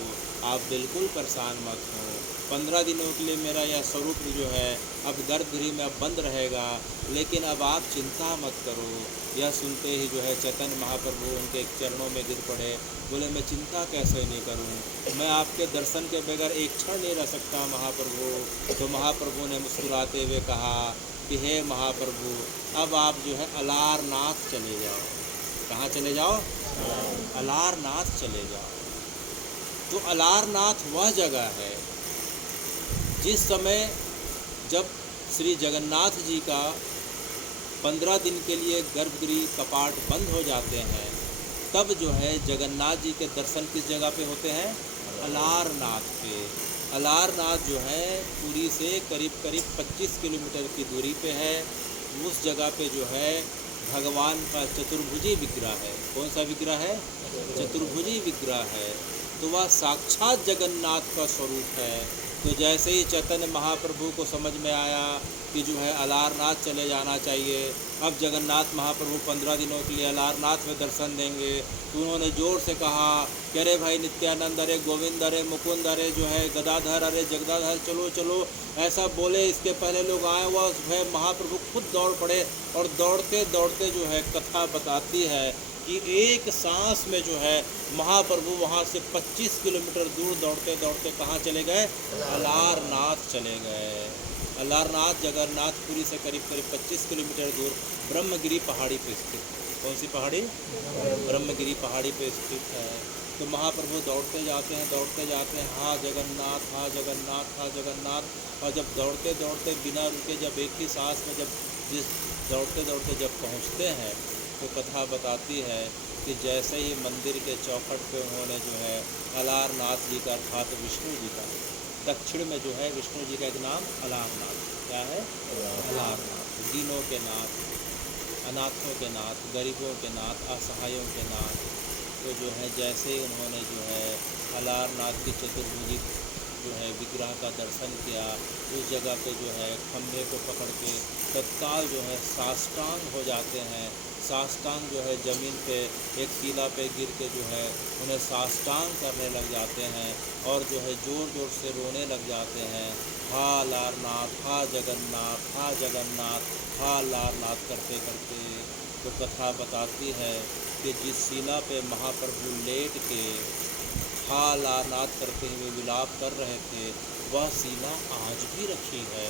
आप बिल्कुल परेशान मत हो। 15 दिनों के लिए मेरा यह स्वरूप जो है अब गर्भगृह में अब बंद रहेगा, लेकिन अब आप चिंता मत करो। यह सुनते ही जो है चैतन्य महाप्रभु उनके चरणों में गिर पड़े। बोले मैं चिंता कैसे नहीं करूं, मैं आपके दर्शन के बगैर एक क्षण नहीं रह सकता महाप्रभु। तो महाप्रभु ने मुस्कुराते हुए कहा कि हे महाप्रभु, अब आप जो है अलारनाथ चले जाओ। कहाँ चले जाओ? अलारनाथ चले जाओ। तो अलारनाथ वह जगह है जिस समय जब श्री जगन्नाथ जी का 15 दिन के लिए गर्भगृह कपाट बंद हो जाते हैं, तब जो है जगन्नाथ जी के दर्शन किस जगह पे होते हैं? अलारनाथ पे। अलारनाथ जो है पुरी से करीब 25 किलोमीटर की दूरी पे है। उस जगह पे जो है भगवान का चतुर्भुजी विग्रह है। कौन सा विग्रह है? चतुर्भुजी विग्रह है। तो वह साक्षात जगन्नाथ का स्वरूप है। तो जैसे ही चैतन्य महाप्रभु को समझ में आया कि जो है अलारनाथ चले जाना चाहिए, अब जगन्नाथ महाप्रभु 15 दिनों के लिए अलारनाथ में दर्शन देंगे, तो उन्होंने ज़ोर से कहा कि अरे भाई नित्यानंद, अरे गोविंद, अरे मुकुंद, अरे जो है गदाधर, अरे जगदाधर, चलो चलो, ऐसा बोले। इसके पहले लोग आए हुआ है, महाप्रभु खुद दौड़ पड़े और दौड़ते दौड़ते जो है कथा बताती है कि एक सांस में जो है महाप्रभु वहाँ से 25 किलोमीटर दूर दौड़ते दौड़ते कहाँ चले गए? अलारनाथ चले गए। अलारनाथ जगन्नाथपुरी से करीब करीब 25 किलोमीटर दूर ब्रह्मगिरी पहाड़ी पे स्थित। कौन सी पहाड़ी? ब्रह्मगिरी पहाड़ी पे स्थित है। तो महाप्रभु दौड़ते जाते हैं, हाँ जगन्नाथ, हाँ जगन्नाथ, हाँ जगन्नाथ। और जब दौड़ते दौड़ते बिना रुके, जब एक ही सांस में दौड़ते दौड़ते जब पहुँचते हैं, तो कथा बताती है कि जैसे ही मंदिर के चौखट पे उन्होंने जो है अलारनाथ जी का, अर्थात विष्णु जी का, दक्षिण में जो है विष्णु जी का एक नाम अलारनाथ, क्या है? अलारनाथ, दीनों के नाथ, अनाथों के नाथ, गरीबों के नाथ, असहायों के नाथ। तो जो है जैसे ही उन्होंने जो है अलारनाथ की चतुर्भुजी जो है विग्रह का दर्शन किया, उस जगह पे जो है खम्भे को पकड़ के तत्काल जो है साष्टांग हो जाते हैं। साष्टांग जो है ज़मीन पे एक शिला पे गिर के जो है उन्हें साष्टांग करने लग जाते हैं और जो है ज़ोर ज़ोर से रोने लग जाते हैं। हा लारनाथ, हा जगन्नाथ, हा जगन्नाथ, हा लारनाथ करते करते। तो कथा बताती है कि जिस शिला पे महाप्रभु लेट के हा लारनाथ करते हुए विलाप कर रहे थे, वह शिला आज भी रखी है।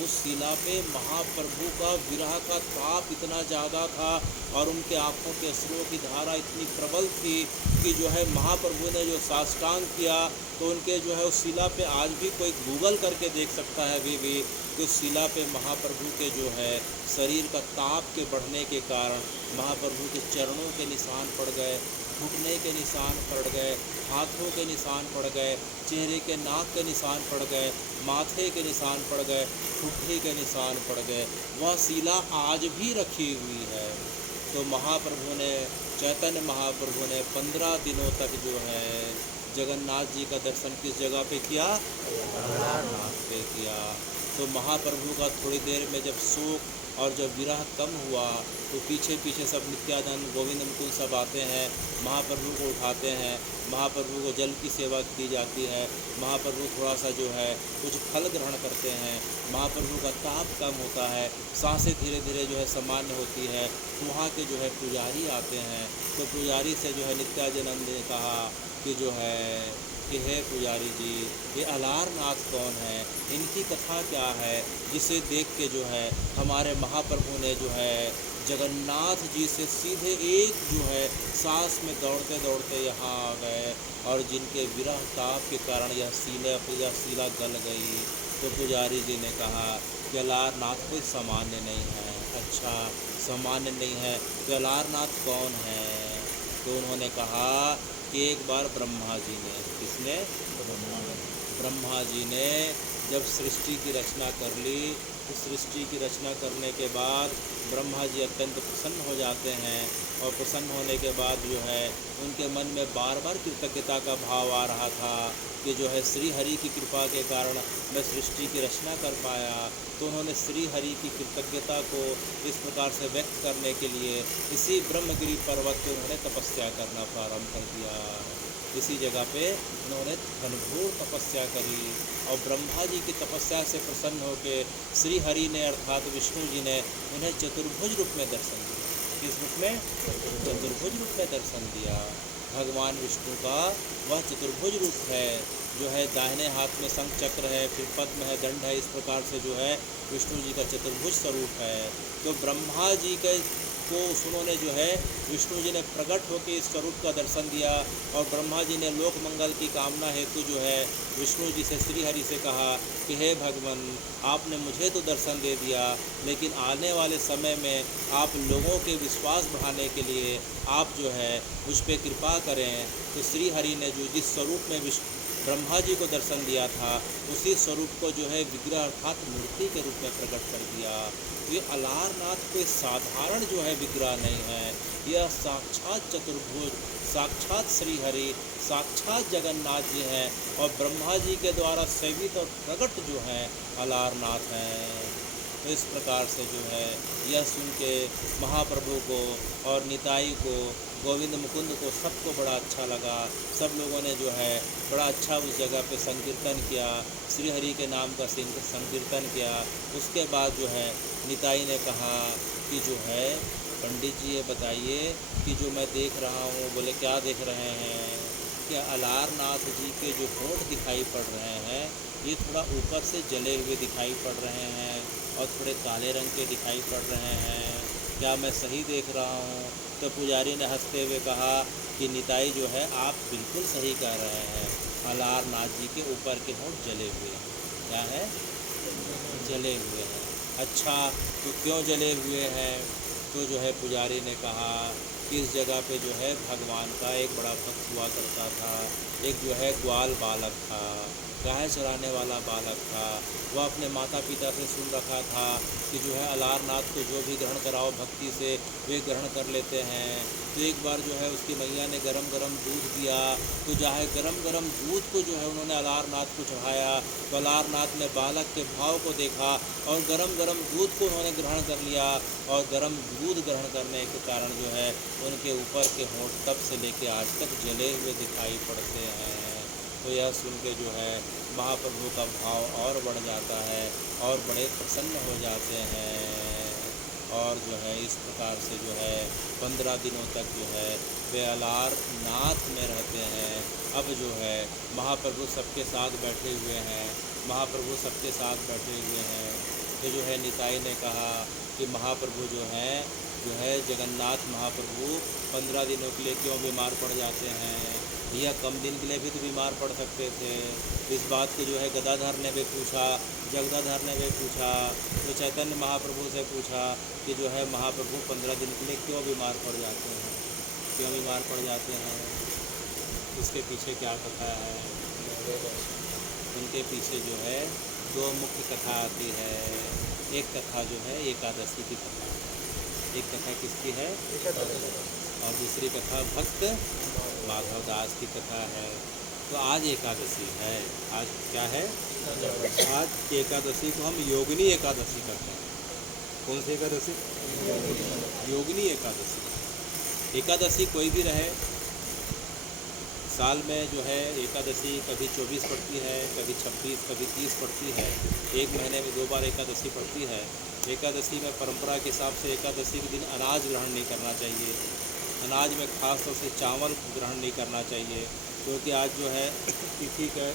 उस शिला पे महाप्रभु का विरह का ताप इतना ज़्यादा था और उनके आँखों के अश्रुओं की धारा इतनी प्रबल थी कि जो है महाप्रभु ने जो साष्टांग किया, तो उनके जो है उस शिला पे आज भी कोई गूगल करके देख सकता है अभी भी कि उस शिला पे महाप्रभु के जो है शरीर का ताप के बढ़ने के कारण महाप्रभु के चरणों के निशान पड़ गए, घुटने के निशान पड़ गए, हाथों के निशान पड़ गए, चेहरे के नाक के निशान पड़ गए, माथे के निशान पड़ गए, ठुड्डी के निशान पड़ गए। वह शिला आज भी रखी हुई है। तो महाप्रभु ने, चैतन्य महाप्रभु ने 15 दिनों तक जो है जगन्नाथ जी का दर्शन किस जगह पे किया? अलारनाथ पे किया। तो महाप्रभु का थोड़ी देर में जब शोक और जब विरह कम हुआ, तो पीछे पीछे सब नित्यानंद, गोविंद, मुकुंद सब आते हैं, महाप्रभु को उठाते हैं, महाप्रभु को जल की सेवा की जाती है, महाप्रभु थोड़ा सा जो है कुछ फल ग्रहण करते हैं, महाप्रभु का ताप कम होता है, सांसें धीरे धीरे जो है सामान्य होती है। तो वहाँ के जो है पुजारी आते हैं। तो पुजारी से जो है नित्यानंद ने कहा कि जो है कि हे पुजारी जी, ये अलारनाथ कौन है, इनकी कथा क्या है, जिसे देख के जो है हमारे महाप्रभु ने जो है जगन्नाथ जी से सीधे एक जो है सांस में दौड़ते दौड़ते यहाँ आ गए और जिनके विरह ताप के कारण यह शिला गल गई। तो पुजारी जी ने कहा कि अलारनाथ कोई सामान्य नहीं है। अच्छा, सामान्य नहीं है तो अलारनाथ कौन है? तो उन्होंने कहा कि एक बार ब्रह्मा जी ने, किसने? ब्रह्मा जी ने जब सृष्टि की रचना कर ली, तो सृष्टि की रचना करने के बाद ब्रह्मा जी अत्यंत प्रसन्न हो जाते हैं और प्रसन्न होने के बाद जो है उनके मन में बार बार कृतज्ञता का भाव आ रहा था कि जो है श्री हरि की कृपा के कारण मैं सृष्टि की रचना कर पाया। तो उन्होंने श्री हरि की कृतज्ञता को इस प्रकार से व्यक्त करने के लिए इसी ब्रह्मगिरी पर्वत पर उन्होंने तपस्या करना प्रारंभ कर दिया। इसी जगह पे उन्होंने घनघोर तपस्या करी और ब्रह्मा जी की तपस्या से प्रसन्न होकर श्री हरि ने अर्थात विष्णु जी ने उन्हें चतुर्भुज रूप में दर्शन दिया। किस रूप में? चतुर्भुज रूप में दर्शन दिया। भगवान विष्णु का वह चतुर्भुज रूप है, जो है दाहिने हाथ में शंख चक्र है, फिर पद्म है, दंड है, इस प्रकार से जो है विष्णु जी का चतुर्भुज स्वरूप है। तो ब्रह्मा जी के को उन्होंने जो है विष्णु जी ने प्रकट होकर इस स्वरूप का दर्शन दिया और ब्रह्मा जी ने लोक मंगल की कामना हेतु जो है विष्णु जी से श्री हरि से कहा कि हे भगवान, आपने मुझे तो दर्शन दे दिया, लेकिन आने वाले समय में आप लोगों के विश्वास बढ़ाने के लिए आप जो है मुझ पर कृपा करें। तो श्री हरि ने जो जिस स्वरूप में ब्रह्मा जी को दर्शन दिया था, उसी स्वरूप को जो है विग्रह अर्थात मूर्ति के रूप में प्रकट कर दिया। तो ये अलारनाथ कोई साधारण जो है विग्रह नहीं है, यह साक्षात चतुर्भुज, साक्षात श्री हरि, साक्षात जगन्नाथ जी हैं और ब्रह्मा जी के द्वारा सेवित और प्रकट जो हैं अलारनाथ हैं। तो इस प्रकार से जो है यह सुन के महाप्रभु को और निताई को, गोविंद मुकुंद को, सबको बड़ा अच्छा लगा। सब लोगों ने जो है बड़ा अच्छा उस जगह पे संकीर्तन किया, श्री हरि के नाम का संकीर्तन किया। उसके बाद जो है निताई ने कहा कि जो है पंडित जी ये बताइए कि जो मैं देख रहा हूँ, बोले क्या देख रहे हैं? कि अलारनाथ जी के जो होंठ दिखाई पड़ रहे हैं ये थोड़ा ऊपर से जले हुए दिखाई पड़ रहे हैं और थोड़े काले रंग के दिखाई पड़ रहे हैं, क्या मैं सही देख रहा हूँ? तो पुजारी ने हंसते हुए कहा कि निताई जो है आप बिल्कुल सही कह रहे हैं, अलारनाथ जी के ऊपर के होंठ जले हुए हैं। क्या है? जले हुए हैं। अच्छा, तो क्यों जले हुए हैं? तो जो है पुजारी ने कहा कि इस जगह पे जो है भगवान का एक बड़ा भक्त हुआ करता था, एक जो है ग्वाल बालक था, गाय चराने वाला बालक था। वह अपने माता पिता से सुन रखा था कि जो है अलारनाथ को जो भी ग्रहण कराओ भक्ति से वे ग्रहण कर लेते हैं। तो एक बार जो है उसकी मैया ने गरम गरम दूध दिया, तो जो है गरम गरम दूध को जो है उन्होंने अलारनाथ को चढ़ाया। तो अलारनाथ ने बालक के भाव को देखा और गरम गरम दूध को उन्होंने ग्रहण कर लिया और गरम दूध ग्रहण करने के कारण जो है उनके ऊपर के होंठ तब से लेके आज तक जले हुए दिखाई पड़ते हैं। तो यह सुन के जो है महाप्रभु का भाव और बढ़ जाता है और बड़े प्रसन्न हो जाते हैं। और जो है इस प्रकार से जो है 15 दिनों तक जो है वे अलारनाथ में रहते हैं। अब जो है महाप्रभु सबके साथ बैठे हुए हैं, महाप्रभु सबके साथ बैठे हुए हैं। तो जो है निताई ने कहा कि महाप्रभु जो है जगन्नाथ महाप्रभु 15 दिनों के लिए क्यों बीमार पड़ जाते हैं? या कम दिन के लिए भी तो बीमार पड़ सकते थे। इस बात को जो है गदाधर ने भी पूछा, जगदाधर ने भी पूछा, तो चैतन्य महाप्रभु से पूछा कि जो है महाप्रभु 15 दिन के लिए क्यों बीमार पड़ जाते हैं, क्यों बीमार पड़ जाते हैं? इसके पीछे क्या कथा है? उनके पीछे जो है 2 मुख्य कथा आती है। एक कथा जो है एकादशी की कथा, एक कथा किसकी है? और दूसरी कथा भक्त माधव दास की कथा है। तो आज एकादशी है। आज क्या है? आज एकादशी को हम योगिनी एकादशी करते हैं। कौन सी एकादशी? योगिनी एकादशी। एकादशी कोई भी रहे, साल में जो है एकादशी कभी 24 पड़ती है, कभी 26, कभी 30 पड़ती है। एक महीने में 2 बार एकादशी पड़ती है। एकादशी में परंपरा के हिसाब से एकादशी के दिन अनाज ग्रहण नहीं करना चाहिए। अनाज में खास तौर से चावल ग्रहण नहीं करना चाहिए, क्योंकि आज जो है तिथि का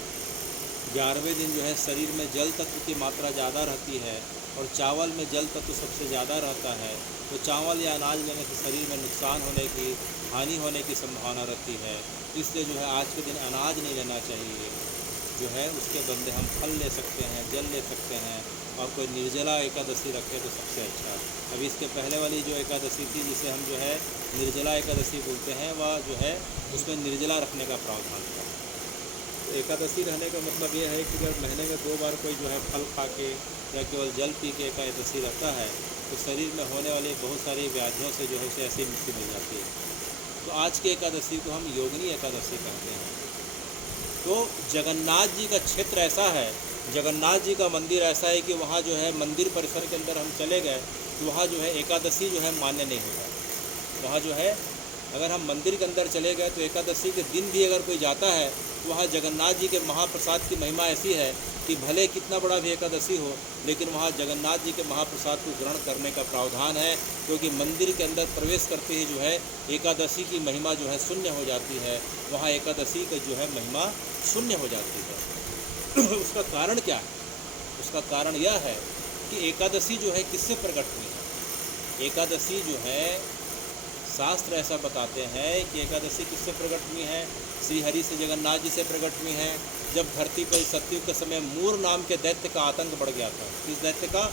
11वें दिन जो है शरीर में जल तत्व की मात्रा ज़्यादा रहती है और चावल में जल तत्व सबसे ज़्यादा रहता है। तो चावल या अनाज लेने से शरीर में नुकसान होने की, हानि होने की संभावना रहती है। इसलिए जो है आज के दिन अनाज नहीं लेना चाहिए। जो है उसके बदले हम फल ले सकते हैं, जल ले सकते हैं और कोई निर्जला एकादशी रखे तो सबसे अच्छा। अभी इसके पहले वाली जो एकादशी थी जिसे हम जो है निर्जला एकादशी बोलते हैं, वह जो है उसमें निर्जला रखने का प्रावधान था। तो एकादशी रहने का मतलब ये है कि अगर महीने में 2 बार कोई जो है फल खा के या केवल जल पी के एकादशी रहता है तो शरीर में होने वाली बहुत सारी व्याधियों से जो है उसे ऐसी मुक्ति मिल जाती है। तो आज की एकादशी को हम योगिनी एकादशी कहते हैं। तो जगन्नाथ जी का क्षेत्र ऐसा है, जगन्नाथ जी का मंदिर ऐसा है कि वहाँ जो है मंदिर परिसर के अंदर हम चले गए तो वहाँ जो है एकादशी जो है मान्य नहीं होगा। वहाँ जो है अगर हम मंदिर के अंदर चले गए तो एकादशी के दिन भी अगर कोई जाता है तो वहाँ जगन्नाथ जी के महाप्रसाद की महिमा ऐसी है कि भले कितना बड़ा भी एकादशी हो लेकिन वहाँ जगन्नाथ जी के महाप्रसाद को ग्रहण करने का प्रावधान है, क्योंकि मंदिर के अंदर प्रवेश करते ही जो है एकादशी की महिमा जो है शून्य हो जाती है। वहाँ एकादशी की जो है महिमा शून्य हो जाती है। उसका कारण क्या है? उसका कारण यह है कि एकादशी जो है किससे प्रकट हुई है? एकादशी जो है शास्त्र ऐसा बताते हैं कि एकादशी किससे प्रकट हुई है? श्री हरि से, जगन्नाथ जी से प्रकट हुई है। जब धरती पर सतयुग के समय मूर नाम के दैत्य का आतंक बढ़ गया था। किस दैत्य का?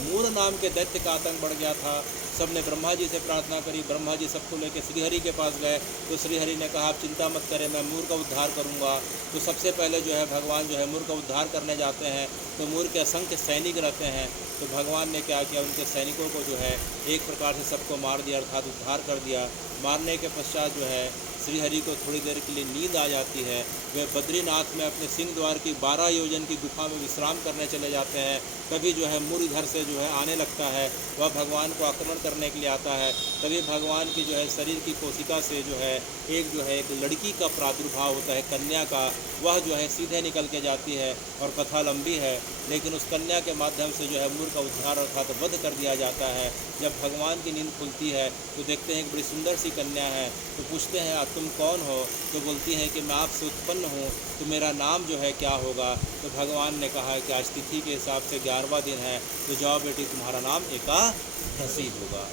मूर नाम के दैत्य का आतंक बढ़ गया था। सब ने ब्रह्मा जी से प्रार्थना करी। ब्रह्मा जी सबको लेकर श्रीहरि के पास गए तो श्रीहरि ने कहा आप चिंता मत करें, मैं मूर का उद्धार करूंगा। तो सबसे पहले जो है भगवान जो है मूर का उद्धार करने जाते हैं तो मूर के असंख्य सैनिक रहते हैं। तो भगवान ने क्या किया, उनके सैनिकों को जो है एक प्रकार से सबको मार दिया, अर्थात उद्धार कर दिया। मारने के पश्चात जो है श्रीहरि को थोड़ी देर के लिए नींद आ जाती है। वे बद्रीनाथ में अपने सिंह द्वार की 12 योजन की गुफा में विश्राम करने चले जाते हैं। तभी जो है मूर इधर से जो है आने लगता है, वह भगवान को आक्रमण करने के लिए आता है। तभी भगवान की जो है शरीर की कोशिका से जो है एक लड़की का प्रादुर्भाव होता है, कन्या का। वह जो है सीधे निकल के जाती है और कथा लंबी है, लेकिन उस कन्या के माध्यम से जो है मूर का उद्धार अर्थात वध कर दिया जाता है। जब भगवान की नींद खुलती है तो देखते हैं कि बड़ी सुंदर सी कन्या है। तो पूछते हैं तुम कौन हो? तो बोलती है कि मैं आपसे उत्पन्न हूँ, तो मेरा नाम जो है क्या होगा? तो भगवान ने कहा है कि आज तिथि के हिसाब से 11वां दिन है, तो जाओ बेटी तुम्हारा नाम एकादशी होगा।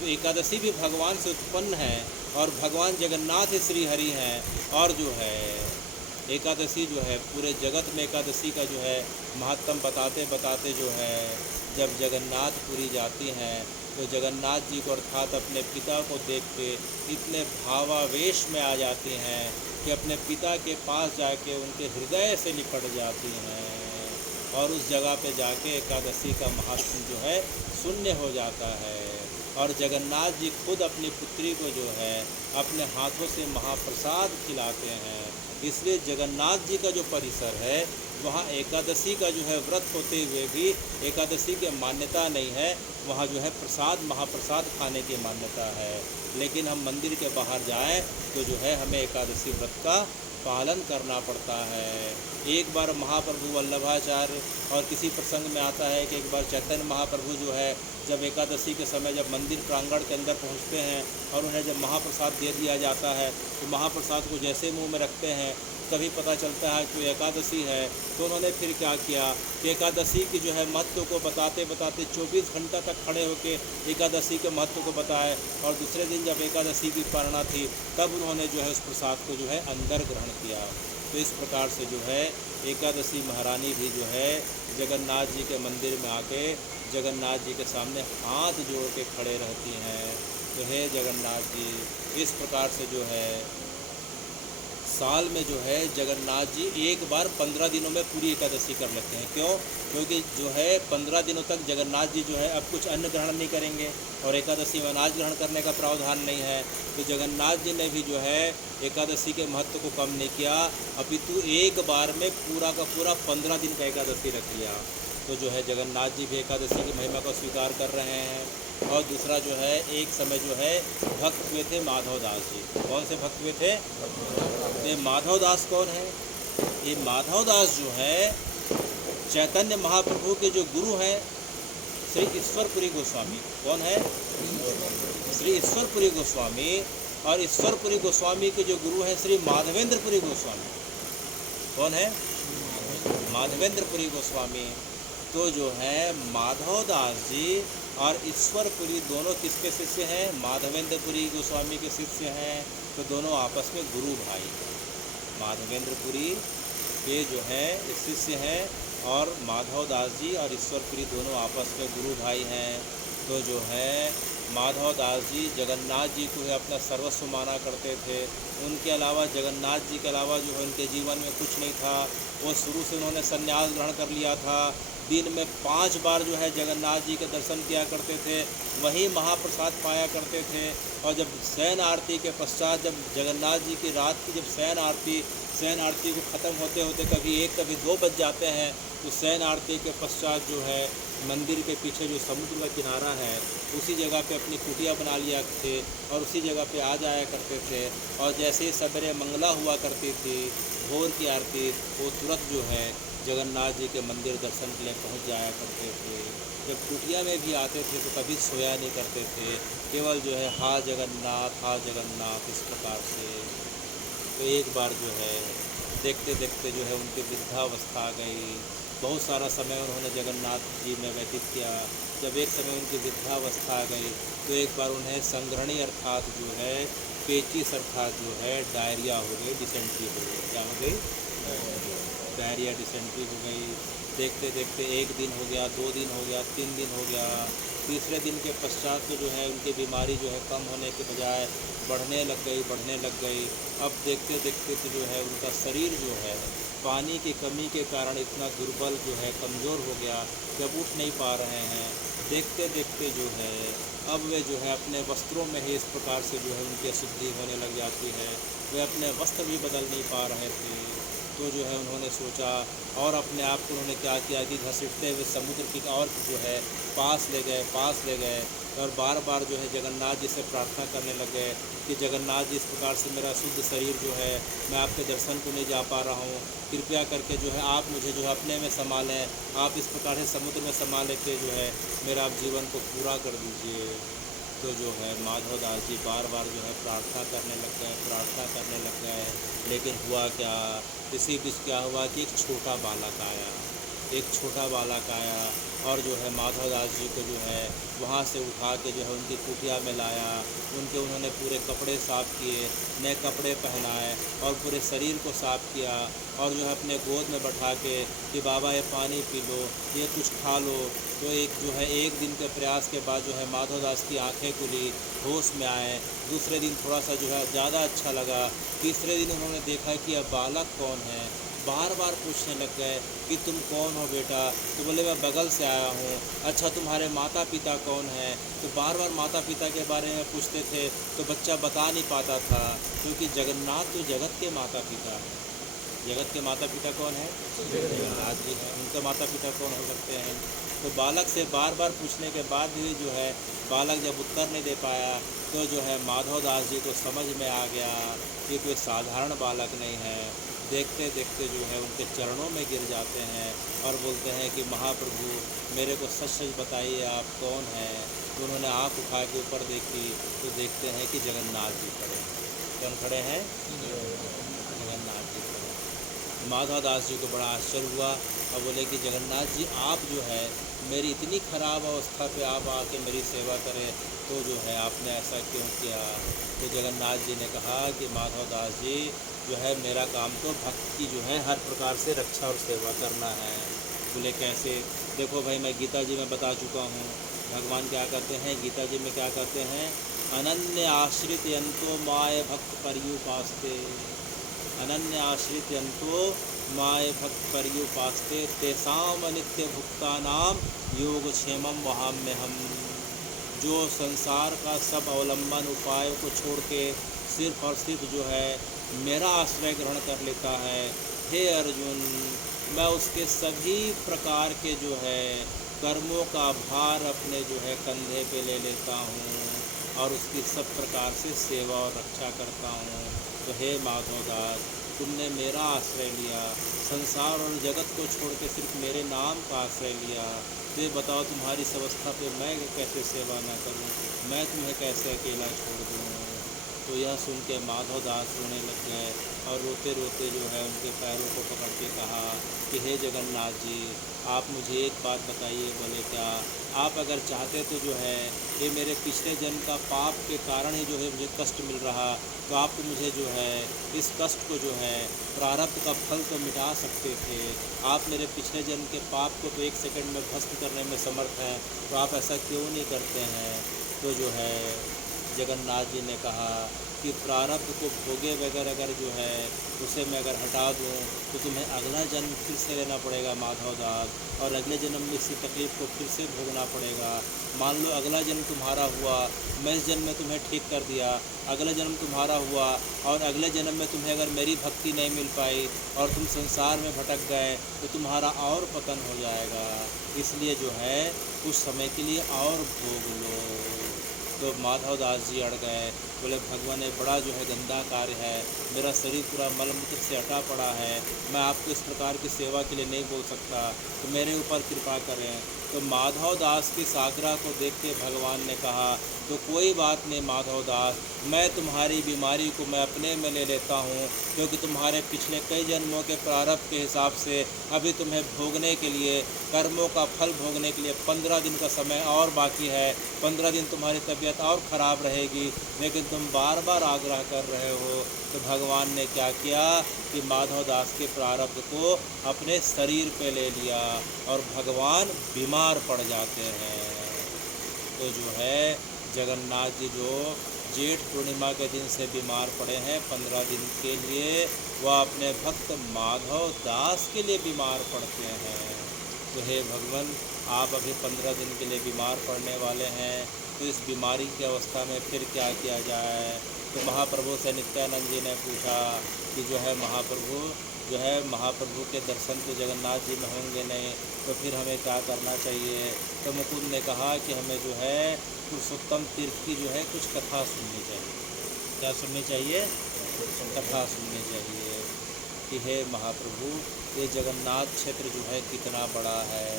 तो एकादशी भी भगवान से उत्पन्न है और भगवान जगन्नाथ श्रीहरि हैं। और जो है एकादशी जो है पूरे जगत में एकादशी का जो है महत्तम बताते बताते जो है जब जगन्नाथपुरी जाती हैं तो जगन्नाथ जी को अर्थात अपने पिता को देख के इतने भावावेश में आ जाती हैं कि अपने पिता के पास जाके उनके हृदय से लिपट जाती हैं और उस जगह पे जाके एकादशी का महात्म जो है शून्य हो जाता है। और जगन्नाथ जी खुद अपनी पुत्री को जो है अपने हाथों से महाप्रसाद खिलाते हैं। इसलिए जगन्नाथ जी का जो परिसर है वहाँ एकादशी का जो है व्रत होते हुए भी एकादशी की मान्यता नहीं है, वहाँ जो है प्रसाद महाप्रसाद खाने की मान्यता है। लेकिन हम मंदिर के बाहर जाएं तो जो है हमें एकादशी व्रत का पालन करना पड़ता है। एक बार महाप्रभु वल्लभाचार्य और किसी प्रसंग में आता है कि एक बार चैतन्य महाप्रभु जो है जब एकादशी के समय जब मंदिर प्रांगण के अंदर पहुंचते हैं और उन्हें जब महाप्रसाद दे दिया जाता है तो महाप्रसाद को जैसे मुंह में रखते हैं तभी पता चलता है कि एकादशी है। तो उन्होंने फिर क्या किया कि एकादशी की जो है महत्व को बताते बताते 24 घंटा तक खड़े होकर एकादशी के महत्व को बताए और दूसरे दिन जब एकादशी की पारणा थी तब उन्होंने जो है उस प्रसाद को जो है अंदर ग्रहण किया। तो इस प्रकार से जो है एकादशी महारानी भी जो है जगन्नाथ जी के मंदिर में आके जगन्नाथ जी के सामने हाथ जोड़ के खड़े रहती हैं। तो हे जगन्नाथ जी, इस प्रकार से जो है साल में जो है जगन्नाथ जी एक बार 15 दिनों में पूरी एकादशी कर लेते हैं। क्यों? क्योंकि जो है 15 दिनों तक जगन्नाथ जी जो है अब कुछ अन्न ग्रहण नहीं करेंगे और एकादशी में अनाज ग्रहण करने का प्रावधान नहीं है। तो जगन्नाथ जी ने भी जो है एकादशी के महत्व को कम नहीं किया, अपितु एक बार में पूरा का पूरा 15 दिन का एकादशी रख लिया। तो जो है जगन्नाथ जी भी एकादशी की महिमा को स्वीकार कर रहे हैं। और दूसरा जो है एक समय जो है भक्त हुए थे माधव दास जी। कौन से भक्त हुए थे? ये माधव दास कौन है? ये माधव दास जो है चैतन्य महाप्रभु के जो गुरु हैं श्री ईश्वरपुरी गोस्वामी। कौन है? श्री ईश्वरपुरी गोस्वामी। और ईश्वरपुरी गोस्वामी के जो गुरु हैं श्री माधवेंद्रपुरी गोस्वामी। कौन है? माधवेंद्रपुरी गोस्वामी। तो जो है माधव दास जी और ईश्वरपुरी दोनों किसके शिष्य हैं? माधवेंद्रपुरी गोस्वामी के शिष्य हैं। तो दोनों आपस में गुरु भाई हैं। माधवेंद्रपुरी के जो है शिष्य हैं और माधव दास जी और ईश्वरपुरी दोनों आपस में गुरु भाई हैं। तो जो है माधव दास जी जगन्नाथ जी को अपना सर्वस्व माना करते थे। उनके अलावा जगन्नाथ जी के अलावा जो है उनके जीवन में कुछ नहीं था। वो शुरू से उन्होंने संन्यास ग्रहण कर लिया था। दिन में 5 बार जो है जगन्नाथ जी के दर्शन किया करते थे, वहीं महाप्रसाद पाया करते थे। और जब शयन आरती के पश्चात जब जगन्नाथ जी की रात की जब शयन आरती को ख़त्म होते होते कभी 1 कभी 2 बज जाते हैं, तो शयन आरती के पश्चात जो है मंदिर के पीछे जो समुद्र का किनारा है उसी जगह पे अपनी कुटिया बना लिया थे और उसी जगह पे आ जाया करते थे। और जैसे ही सवेरे मंगला हुआ करती थी भोर की आरती, वो तुरंत जो है जगन्नाथ जी के मंदिर दर्शन के लिए पहुंच जाया करते थे। जब कुटिया में भी आते थे तो कभी सोया नहीं करते थे, केवल जो है हा जगन्नाथ इस प्रकार से। तो एक बार जो है देखते देखते जो है उनकी वृद्धावस्था आ गई। बहुत सारा समय उन्होंने जगन्नाथ जी में व्यतीत किया। जब एक समय उनकी वृद्धावस्था आ गई तो एक बार उन्हें संग्रहणी अर्थात जो है पेचिस अर्थात जो है डायरिया हो गई, डिसेंट्री हो गई। क्या हो गई? डायरिया डिसेंट्री हो गई। देखते देखते 1 दिन हो गया, 2 दिन हो गया, 3 दिन हो गया। तीसरे दिन के पश्चात तो जो है उनकी बीमारी जो है कम होने के बजाय बढ़ने लग गई। अब देखते देखते तो जो है उनका शरीर जो है पानी की कमी के कारण इतना दुर्बल जो है कमज़ोर हो गया कि अब उठ नहीं पा रहे हैं। देखते देखते जो है अब वे जो है अपने वस्त्रों में ही इस प्रकार से जो है उनकी अशुद्धि होने लग जाती है। वे अपने वस्त्र भी बदल नहीं पा रहे थे। तो जो है उन्होंने सोचा और अपने आप को उन्होंने क्या किया कि घसीटते हुए समुद्र की और जो है पास ले गए और बार बार जो है जगन्नाथ जी से प्रार्थना करने लग गए कि जगन्नाथ जी, इस प्रकार से मेरा शुद्ध शरीर जो है मैं आपके दर्शन को नहीं जा पा रहा हूँ, कृपया करके जो है आप मुझे जो है अपने में संभालें, आप इस प्रकार से समुद्र में संभाल के जो है मेरा आप जीवन को पूरा कर दीजिए। तो जो है माधवदास जी बार बार जो है प्रार्थना करने लग गए। लेकिन हुआ क्या, इसी बीच क्या हुआ कि एक छोटा बालक आया और जो है माधवदास जी को जो है वहाँ से उठा के जो है उनकी कुटिया में लाया। उन्होंने पूरे कपड़े साफ़ किए, नए कपड़े पहनाए और पूरे शरीर को साफ़ किया और जो है अपने गोद में बैठा के कि बाबा ये पानी पी लो, ये कुछ खा लो। तो एक दिन के प्रयास के बाद जो है माधवदास की आंखें खुली, होश में आए। दूसरे दिन थोड़ा सा जो है ज़्यादा अच्छा लगा। तीसरे दिन उन्होंने देखा कि अब बालक कौन है। बार बार पूछने लग गए कि तुम कौन हो बेटा। तो बोले मैं बगल से आया हूँ। अच्छा तुम्हारे माता पिता कौन है। तो बार बार माता पिता के बारे में पूछते थे तो बच्चा बता नहीं पाता था, क्योंकि जगन्नाथ तो जगत के माता पिता हैं। जगत के माता पिता कौन है? जगन्नाथ जी हैं। उनके माता पिता कौन हो सकते हैं? तो बालक से बार बार पूछने के बाद भी जो है बालक जब उत्तर नहीं दे पाया तो जो है माधवदास जी को समझ में आ गया कि कोई साधारण बालक नहीं है। देखते देखते जो है उनके चरणों में गिर जाते हैं और बोलते हैं कि महाप्रभु मेरे को सच सच बताइए आप कौन हैं। तो उन्होंने आँख उठा के ऊपर देखी तो देखते हैं कि जगन्नाथ जी खड़े हैं। कौन खड़े हैं? जगन्नाथ जी खड़े हैं। माधवदास जी को बड़ा आश्चर्य हुआ और बोले कि जगन्नाथ जी आप जो है मेरी इतनी ख़राब अवस्था पे आप आके मेरी सेवा करें, तो जो है आपने ऐसा क्यों किया? तो जगन्नाथ जी ने कहा कि माधवदास जी जो है मेरा काम तो भक्त की जो है हर प्रकार से रक्षा और सेवा करना है। बोले कैसे? देखो भाई मैं गीता जी में बता चुका हूँ भगवान क्या कहते हैं, गीता जी में क्या कहते हैं, अनन्य आश्रित यंतो माय भक्त पर्युपास्ते, अनन्य आश्रित यंतो माय भक्त पर्युपास्ते तेसाम अनित्य भुक्तानाम योगक्षेमम वहाम्यहम्। जो संसार का सब अवलंबन उपायों को छोड़ के सिर्फ और सिर्फ जो है मेरा आश्रय ग्रहण कर लेता है, हे अर्जुन मैं उसके सभी प्रकार के जो है कर्मों का भार अपने जो है कंधे पे ले लेता हूँ और उसकी सब प्रकार से सेवा और रक्षा करता हूँ। तो हे माधवदास तुमने मेरा आश्रय लिया, संसार और जगत को छोड़ के सिर्फ मेरे नाम का आश्रय लिया, तो ये बताओ तुम्हारी इस अवस्था पे मैं कैसे सेवा न करूं, मैं तुम्हें कैसे अकेला छोड़ दूं। तो यह सुन के माधवदास रोने लग गए और रोते रोते जो है उनके पैरों को पकड़ के कहा कि हे जगन्नाथ जी आप मुझे एक बात बताइए। बोले क्या? आप अगर चाहते तो जो है ये मेरे पिछले जन्म का पाप के कारण ही जो है मुझे कष्ट मिल रहा, तो आप तो मुझे जो है इस कष्ट को जो है प्रारब्ध का फल तो मिटा सकते थे। आप मेरे पिछले जन्म के पाप को तो 1 सेकंड में भस्म करने में समर्थ हैं, तो आप ऐसा क्यों नहीं करते हैं? तो जो है जगन्नाथ जी ने कहा कि प्रारब्ध को भोगे बगैर अगर जो है उसे मैं अगर हटा दूं तो तुम्हें अगला जन्म फिर से लेना पड़ेगा माधवदास, और अगले जन्म में इसी तकलीफ़ को फिर से भोगना पड़ेगा। मान लो अगला जन्म तुम्हारा हुआ, मैं इस जन्म में तुम्हें ठीक कर दिया, अगला जन्म तुम्हारा हुआ और अगले जन्म में तुम्हें अगर मेरी भक्ति नहीं मिल पाई और तुम संसार में भटक गए तो तुम्हारा और पतन हो जाएगा। इसलिए जो है कुछ समय के लिए और भोग लो। तो माधवदास जी अड़ गए, बोले भगवान ये बड़ा जो है गंदा कार्य है, मेरा शरीर पूरा मलमूत्र से अटा पड़ा है, मैं आपको इस प्रकार की सेवा के लिए नहीं बोल सकता, तो मेरे ऊपर कृपा करें। तो माधव दास की सागरा को देख के भगवान ने कहा, तो कोई बात नहीं माधव दास, मैं तुम्हारी बीमारी को मैं अपने में ले लेता हूँ, क्योंकि तुम्हारे पिछले कई जन्मों के प्रारब्ध के हिसाब से अभी तुम्हें भोगने के लिए, कर्मों का फल भोगने के लिए 15 दिन का समय और बाकी है। 15 दिन तुम्हारी तबीयत और ख़राब रहेगी, लेकिन तुम बार बार आग्रह कर रहे हो। तो भगवान ने क्या किया कि माधव दास के प्रारब्ध को अपने शरीर पे ले लिया और भगवान बीमार पड़ जाते हैं। तो जो है जगन्नाथ जी जो जेठ पूर्णिमा के दिन से बीमार पड़े हैं 15 दिन के लिए, वह अपने भक्त माधव दास के लिए बीमार पड़ते हैं। तो हे भगवान, आप अभी 15 दिन के लिए बीमार पड़ने वाले हैं, तो इस बीमारी की अवस्था में फिर क्या किया जाए। तो महाप्रभु से नित्यानंद जी ने पूछा कि जो है महाप्रभु के दर्शन तो जगन्नाथ जी में होंगे नहीं, तो फिर हमें क्या करना चाहिए। तो मुकुंद ने कहा कि हमें जो है पुरुषोत्तम तीर्थ की जो है कुछ कथा सुननी चाहिए। क्या सुननी चाहिए? कथा सुननी चाहिए कि हे महाप्रभु, ये जगन्नाथ क्षेत्र जो है कितना बड़ा है।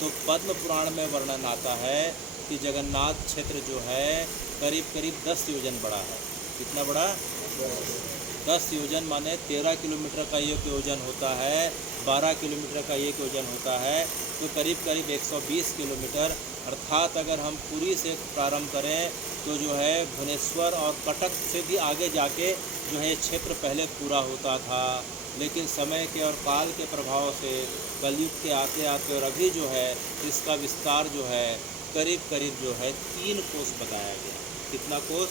तो पद्म पुराण में वर्णन आता है कि जगन्नाथ क्षेत्र जो है करीब करीब 10 योजन बड़ा है। कितना बड़ा? 10 योजन माने 13 किलोमीटर का एक योजन होता है, 12 किलोमीटर का एक योजन होता है, तो करीब करीब 120 किलोमीटर। अर्थात अगर हम पुरी से प्रारंभ करें तो जो है भुवनेश्वर और कटक से भी आगे जाके जो है क्षेत्र पहले पूरा होता था, लेकिन समय के और काल के प्रभाव से कलयुग के आते आते और अभी जो है इसका विस्तार जो है करीब करीब जो है 3 कोस बताया गया। कितना कोस?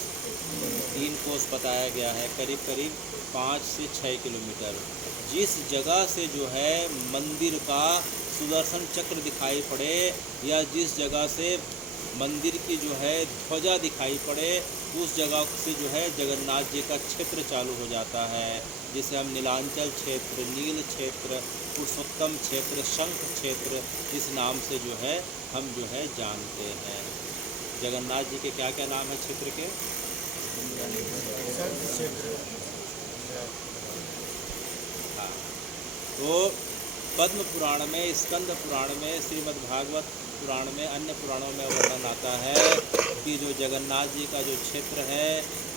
3 कोस बताया गया है, करीब करीब 5 से 6 किलोमीटर। जिस जगह से जो है मंदिर का सुदर्शन चक्र दिखाई पड़े या जिस जगह से मंदिर की जो है ध्वजा दिखाई पड़े, उस जगह से जो है जगन्नाथ जी का क्षेत्र चालू हो जाता है, जिसे हम नीलांचल क्षेत्र, नील क्षेत्र, पुरुषोत्तम क्षेत्र, शंख क्षेत्र इस नाम से जो है हम जो है जानते हैं। जगन्नाथ जी के क्या क्या नाम है क्षेत्र के? हाँ, तो पद्म पुराण में, स्कंद पुराण में, श्रीमद् भागवत पुराण में, अन्य पुराणों में वर्णन आता है कि जो जगन्नाथ जी का जो क्षेत्र है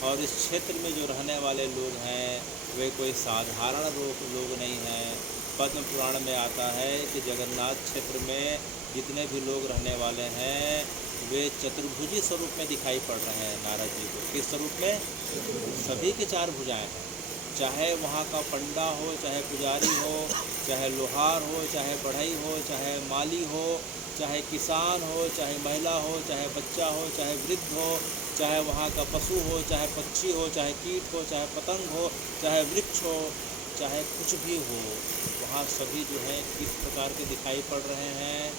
और इस क्षेत्र में जो रहने वाले लोग हैं वे कोई साधारण लोग नहीं हैं। पद्म पुराण में आता है कि जगन्नाथ क्षेत्र में जितने भी लोग रहने वाले हैं वे चतुर्भुजी स्वरूप में दिखाई पड़ रहे हैं नारद जी को। किस स्वरूप में? सभी के 4 भुजाएं हैं, चाहे वहाँ का पंडा हो, चाहे पुजारी हो, चाहे लोहार हो, चाहे बढ़ई हो, चाहे माली हो, चाहे किसान हो, चाहे महिला हो, चाहे बच्चा हो, चाहे वृद्ध हो, चाहे वहाँ का पशु हो, चाहे पक्षी हो, चाहे कीट हो, चाहे पतंग हो, चाहे वृक्ष हो, चाहे कुछ भी हो, वहाँ सभी जो है किस प्रकार के दिखाई पड़ रहे हैं?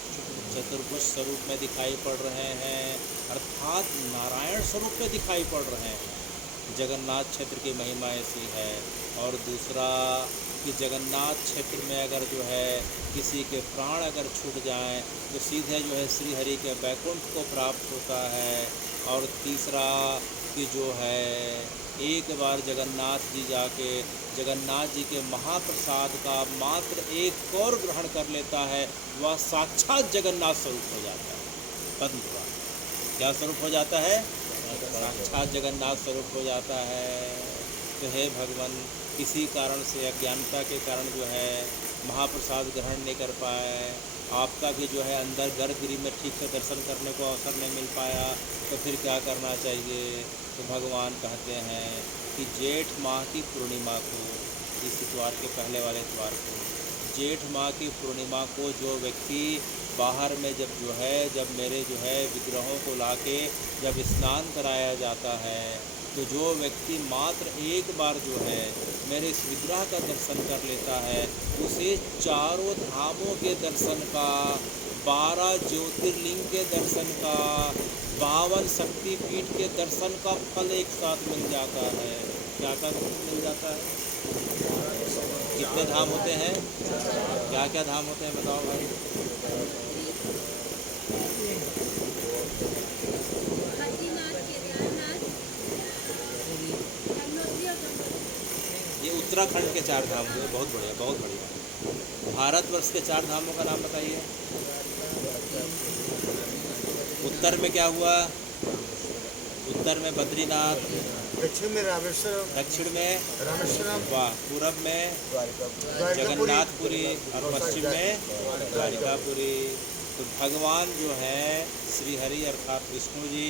चतुर्भुज स्वरूप में दिखाई पड़ रहे हैं, अर्थात नारायण स्वरूप में दिखाई पड़ रहे हैं। जगन्नाथ क्षेत्र की महिमा ऐसी है। और दूसरा कि जगन्नाथ क्षेत्र में अगर जो है किसी के प्राण अगर छूट जाएं तो सीधे जो है श्री हरि के वैकुंठ को प्राप्त होता है। और तीसरा कि जो है एक बार जगन्नाथ जी जाके जगन्नाथ जी के महाप्रसाद का मात्र एक कौर ग्रहण कर लेता है, वह साक्षात जगन्नाथ स्वरूप हो जाता है। पद्म पुराण क्या स्वरूप हो जाता है? साक्षात जगन्नाथ स्वरूप हो जाता है। तो हे भगवान, किसी कारण से अज्ञानता के कारण जो है महाप्रसाद ग्रहण नहीं कर पाए, आपका भी जो है अंदर गर्भगृह में ठीक से दर्शन करने को अवसर नहीं मिल पाया, तो फिर क्या करना चाहिए? तो भगवान कहते हैं कि जेठ माह की पूर्णिमा को, इस इतवार के पहले वाले इतवार को, जेठ माह की पूर्णिमा को जो व्यक्ति बाहर में जब मेरे जो है विग्रहों को लाके जब स्नान कराया जाता है, तो जो व्यक्ति मात्र एक बार जो है मेरे इस विग्रह का दर्शन कर लेता है, उसे चारों धामों के दर्शन का, 12 ज्योतिर्लिंग के दर्शन का, 52 शक्तिपीठ के दर्शन का फल एक साथ मिल जाता है। क्या क्या मिल जाता है? कितने धाम होते हैं? क्या क्या धाम होते हैं बताओ भाई? ये उत्तराखंड के 4 धाम हुए। बहुत बढ़िया, बहुत बढ़िया। भारतवर्ष के 4 धामों का नाम बताइए। उत्तर में क्या हुआ? उत्तर में बद्रीनाथ, दक्षिण में रामेश्वरम, दक्षिण में रामेश्वरम, वाह, पूरब में जगन्नाथपुरी और पश्चिम में द्वारिकापुरी। तो भगवान जो है श्री हरि अर्थात विष्णु जी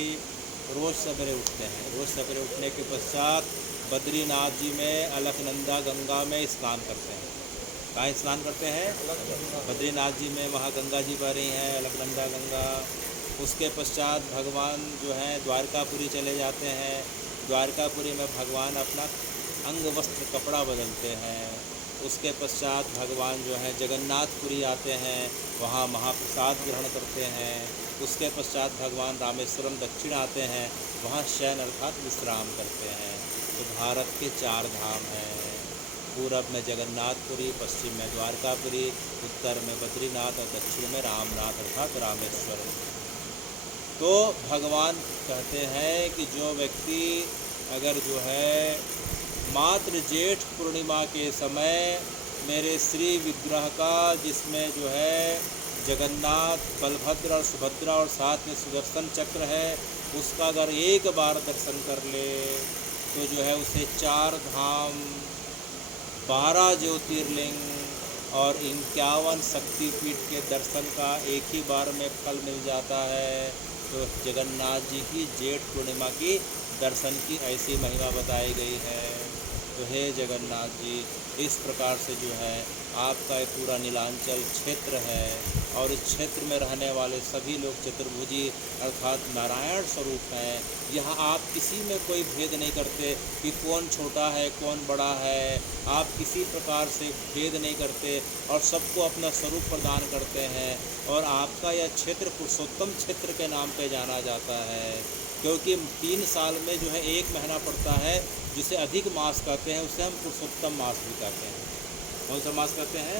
रोज़ सवेरे उठते हैं। रोज़ सवेरे उठने के पश्चात बद्रीनाथ जी में अलकनंदा गंगा में स्नान करते हैं। कहाँ स्नान करते हैं? बद्रीनाथ जी में, वहाँ गंगा जी बह रही हैं, अलकनंदा गंगा। उसके पश्चात भगवान जो हैं द्वारकापुरी चले जाते हैं। द्वारकापुरी में भगवान अपना अंग वस्त्र कपड़ा बदलते हैं। उसके पश्चात भगवान जो है जगन्नाथपुरी आते हैं, वहाँ महाप्रसाद ग्रहण करते हैं। उसके पश्चात भगवान रामेश्वरम दक्षिण आते हैं, वहाँ शयन अर्थात विश्राम करते हैं। तो भारत के 4 धाम हैं। पूरब में जगन्नाथपुरी, पश्चिम में द्वारकापुरी, उत्तर में बद्रीनाथ और दक्षिण में रामनाथ अर्थात रामेश्वरम। तो भगवान कहते हैं कि जो व्यक्ति अगर जो है मात्र जेठ पूर्णिमा के समय मेरे श्री विग्रह का, जिसमें जो है जगन्नाथ, बलभद्र और सुभद्रा और साथ में सुदर्शन चक्र है, उसका अगर एक बार दर्शन कर ले तो जो है उसे 4 धाम, 12 ज्योतिर्लिंग और 51 शक्तिपीठ के दर्शन का एक ही बार में फल मिल जाता है। तो जगन्नाथ जी की जेठ पूर्णिमा की दर्शन की ऐसी महिमा बताई गई है। तो हे जगन्नाथ जी, इस प्रकार से जो है आपका ये पूरा नीलांचल क्षेत्र है और इस क्षेत्र में रहने वाले सभी लोग चतुर्भुजी अर्थात नारायण स्वरूप हैं। यहाँ आप किसी में कोई भेद नहीं करते कि कौन छोटा है कौन बड़ा है। आप किसी प्रकार से भेद नहीं करते और सबको अपना स्वरूप प्रदान करते हैं। और आपका यह क्षेत्र पुरुषोत्तम क्षेत्र के नाम पे जाना जाता है, क्योंकि 3 साल में जो है 1 महीना पड़ता है जिसे अधिक मास कहते हैं, उसे हम पुरुषोत्तम मास भी कहते हैं। कौन सा मास कहते हैं?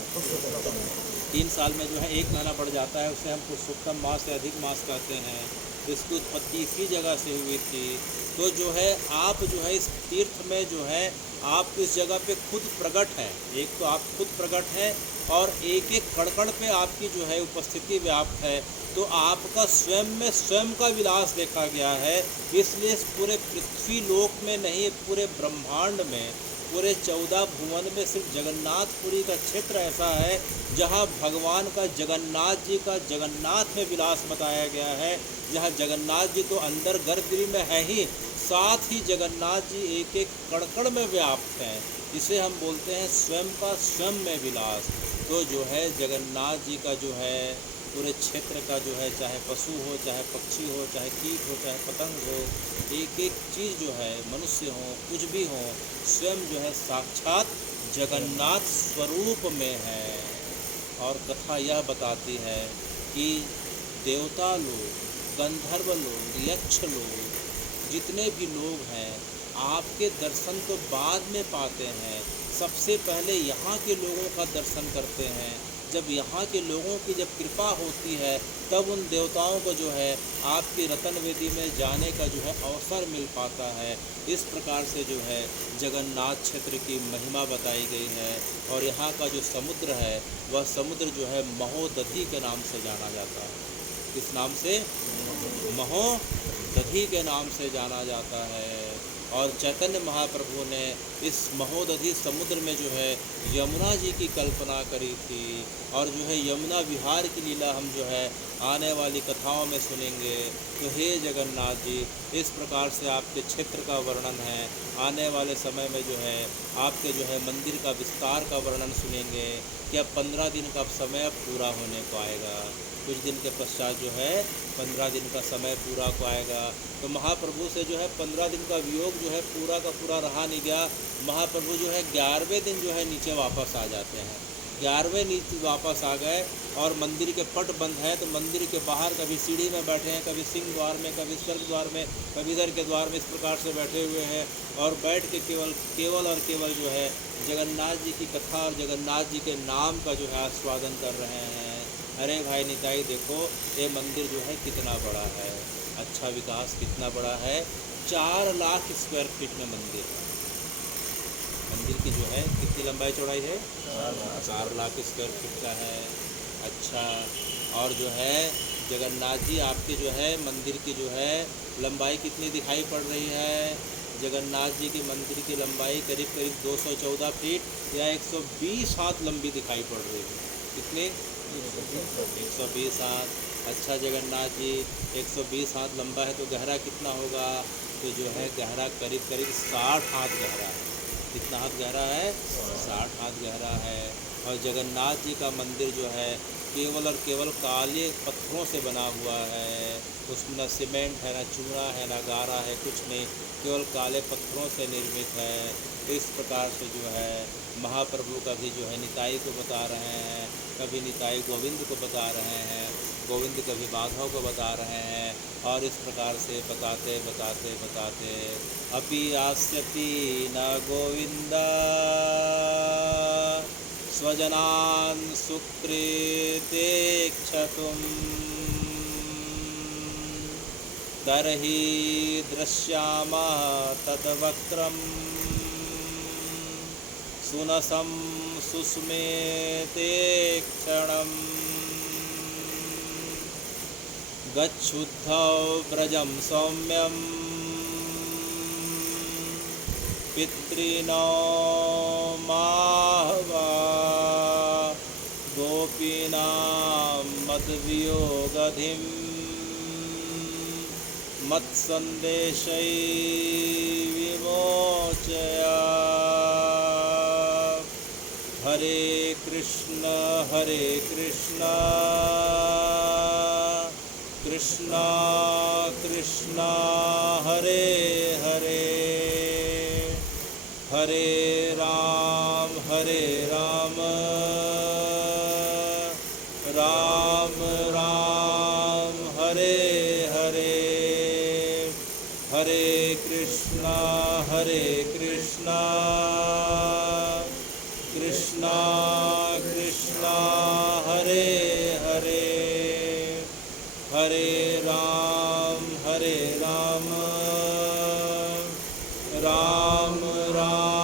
3 साल में जो है 1 महीना बढ़ जाता है, उसे हम पुरुषोत्तम मास या अधिक मास कहते हैं। इसकी उत्पत्ति इसी जगह से हुई थी। तो जो है आप जो है इस तीर्थ में जो है आप इस जगह पे खुद प्रकट हैं। एक तो आप खुद प्रकट हैं और एक एक कण पे आपकी जो है उपस्थिति व्याप्त है। तो आपका स्वयं में स्वयं का विलास देखा गया है। इसलिए इस पूरे पृथ्वी लोक में नहीं, पूरे ब्रह्मांड में, पूरे 14 भुवन में सिर्फ जगन्नाथपुरी का क्षेत्र ऐसा है जहाँ भगवान का जगन्नाथ जी का जगन्नाथ में विलास बताया गया है। जहाँ जगन्नाथ जी तो अंदर गर्भगृह में है ही, साथ ही जगन्नाथ जी एक एक कण में व्याप्त हैं। इसे हम बोलते हैं स्वयं का स्वयं में विलास। तो जो है जगन्नाथ जी का जो है पूरे क्षेत्र का जो है, चाहे पशु हो, चाहे पक्षी हो, चाहे कीट हो, चाहे पतंग हो, एक एक चीज़ जो है, मनुष्य हो, कुछ भी हो, स्वयं जो है साक्षात जगन्नाथ स्वरूप में है। और कथा यह बताती है कि देवता लोग, गंधर्व लोग, यक्ष लोग, जितने भी लोग हैं आपके दर्शन तो बाद में पाते हैं। सबसे पहले यहाँ के लोगों का दर्शन करते हैं। जब यहाँ के लोगों की जब कृपा होती है तब उन देवताओं को जो है आपकी रतन वेदी में जाने का जो है अवसर मिल पाता है। इस प्रकार से जो है जगन्नाथ क्षेत्र की महिमा बताई गई है। और यहाँ का जो समुद्र है वह समुद्र जो है महोदधि के नाम से जाना जाता है। किस नाम से? महोदधि के नाम से जाना जाता है। और चैतन्य महाप्रभु ने इस महोदधि समुद्र में जो है यमुना जी की कल्पना करी थी। और जो है यमुना विहार की लीला हम जो है आने वाली कथाओं में सुनेंगे। तो हे जगन्नाथ जी, इस प्रकार से आपके क्षेत्र का वर्णन है। आने वाले समय में जो है आपके जो है मंदिर का विस्तार का वर्णन सुनेंगे कि अब 15 दिन का समय पूरा होने को आएगा। कुछ दिन के पश्चात जो है 15 दिन का समय पूरा को आएगा। तो महाप्रभु से जो है 15 दिन का वियोग जो है पूरा का पूरा रहा नहीं गया। महाप्रभु जो है 11वें दिन जो है नीचे वापस आ जाते हैं। 11वें नीचे वापस आ गए और मंदिर के पट बंद हैं तो मंदिर के बाहर कभी सीढ़ी में बैठे हैं, कभी सिंह द्वार में, कभी स्वर्ग द्वार में, कभी इधर के द्वार में, इस प्रकार से बैठे हुए हैं। और बैठ के केवल और केवल जो है जगन्नाथ जी की कथा और जगन्नाथ जी के नाम का जो है आस्वादन कर रहे हैं। अरे भाई निताई, देखो ये मंदिर जो है कितना बड़ा है, अच्छा विकास कितना बड़ा है। 4 लाख स्क्वायर फीट में मंदिर है। मंदिर की जो है कितनी लंबाई चौड़ाई है? 4 लाख स्क्वायर फीट का है। अच्छा, और जो है जगन्नाथ जी आपके के जो है मंदिर की जो है लंबाई कितनी दिखाई पड़ रही है? जगन्नाथ जी के मंदिर की लंबाई करीब करीब 214 फीट या 120 हाथ लंबी दिखाई पड़ रही है। कितनी? 120 हाथ। अच्छा, जगन्नाथ जी 120 हाथ लंबा है तो गहरा कितना होगा? तो जो है गहरा करीब करीब 60 हाथ गहरा है। कितना हाथ गहरा है? 60 हाथ गहरा है। और जगन्नाथ जी का मंदिर जो है केवल और केवल काले पत्थरों से बना हुआ है। उसमें न सीमेंट है, न चूना है, न गारा है, कुछ नहीं, केवल काले पत्थरों से निर्मित है। इस प्रकार से जो है महाप्रभु कभी जो है निताई को बता रहे हैं, कभी निताई गोविंद को बता रहे हैं, गोविंद कभी माधव को बता रहे हैं। और इस प्रकार से बताते बताते बताते अपि यास्यति न गोविंद स्वजनान् सुकृते क्षतुम् तर्हि दृश्यामः तद्वक्त्रम् सुनसं सुस्मेते क्षणम् गच्छुद्धौ व्रजं सौम्यम् पितॄणां माहवा गोपीनां मद्वियोगधिं मत्सन्देशै विमोचय। हरे कृष्ण कृष्ण कृष्ण हरे हरे, हरे राम राम राम हरे हरे, हरे कृष्णा कृष्णा कृष्णा हरे हरे, हरे राम राम राम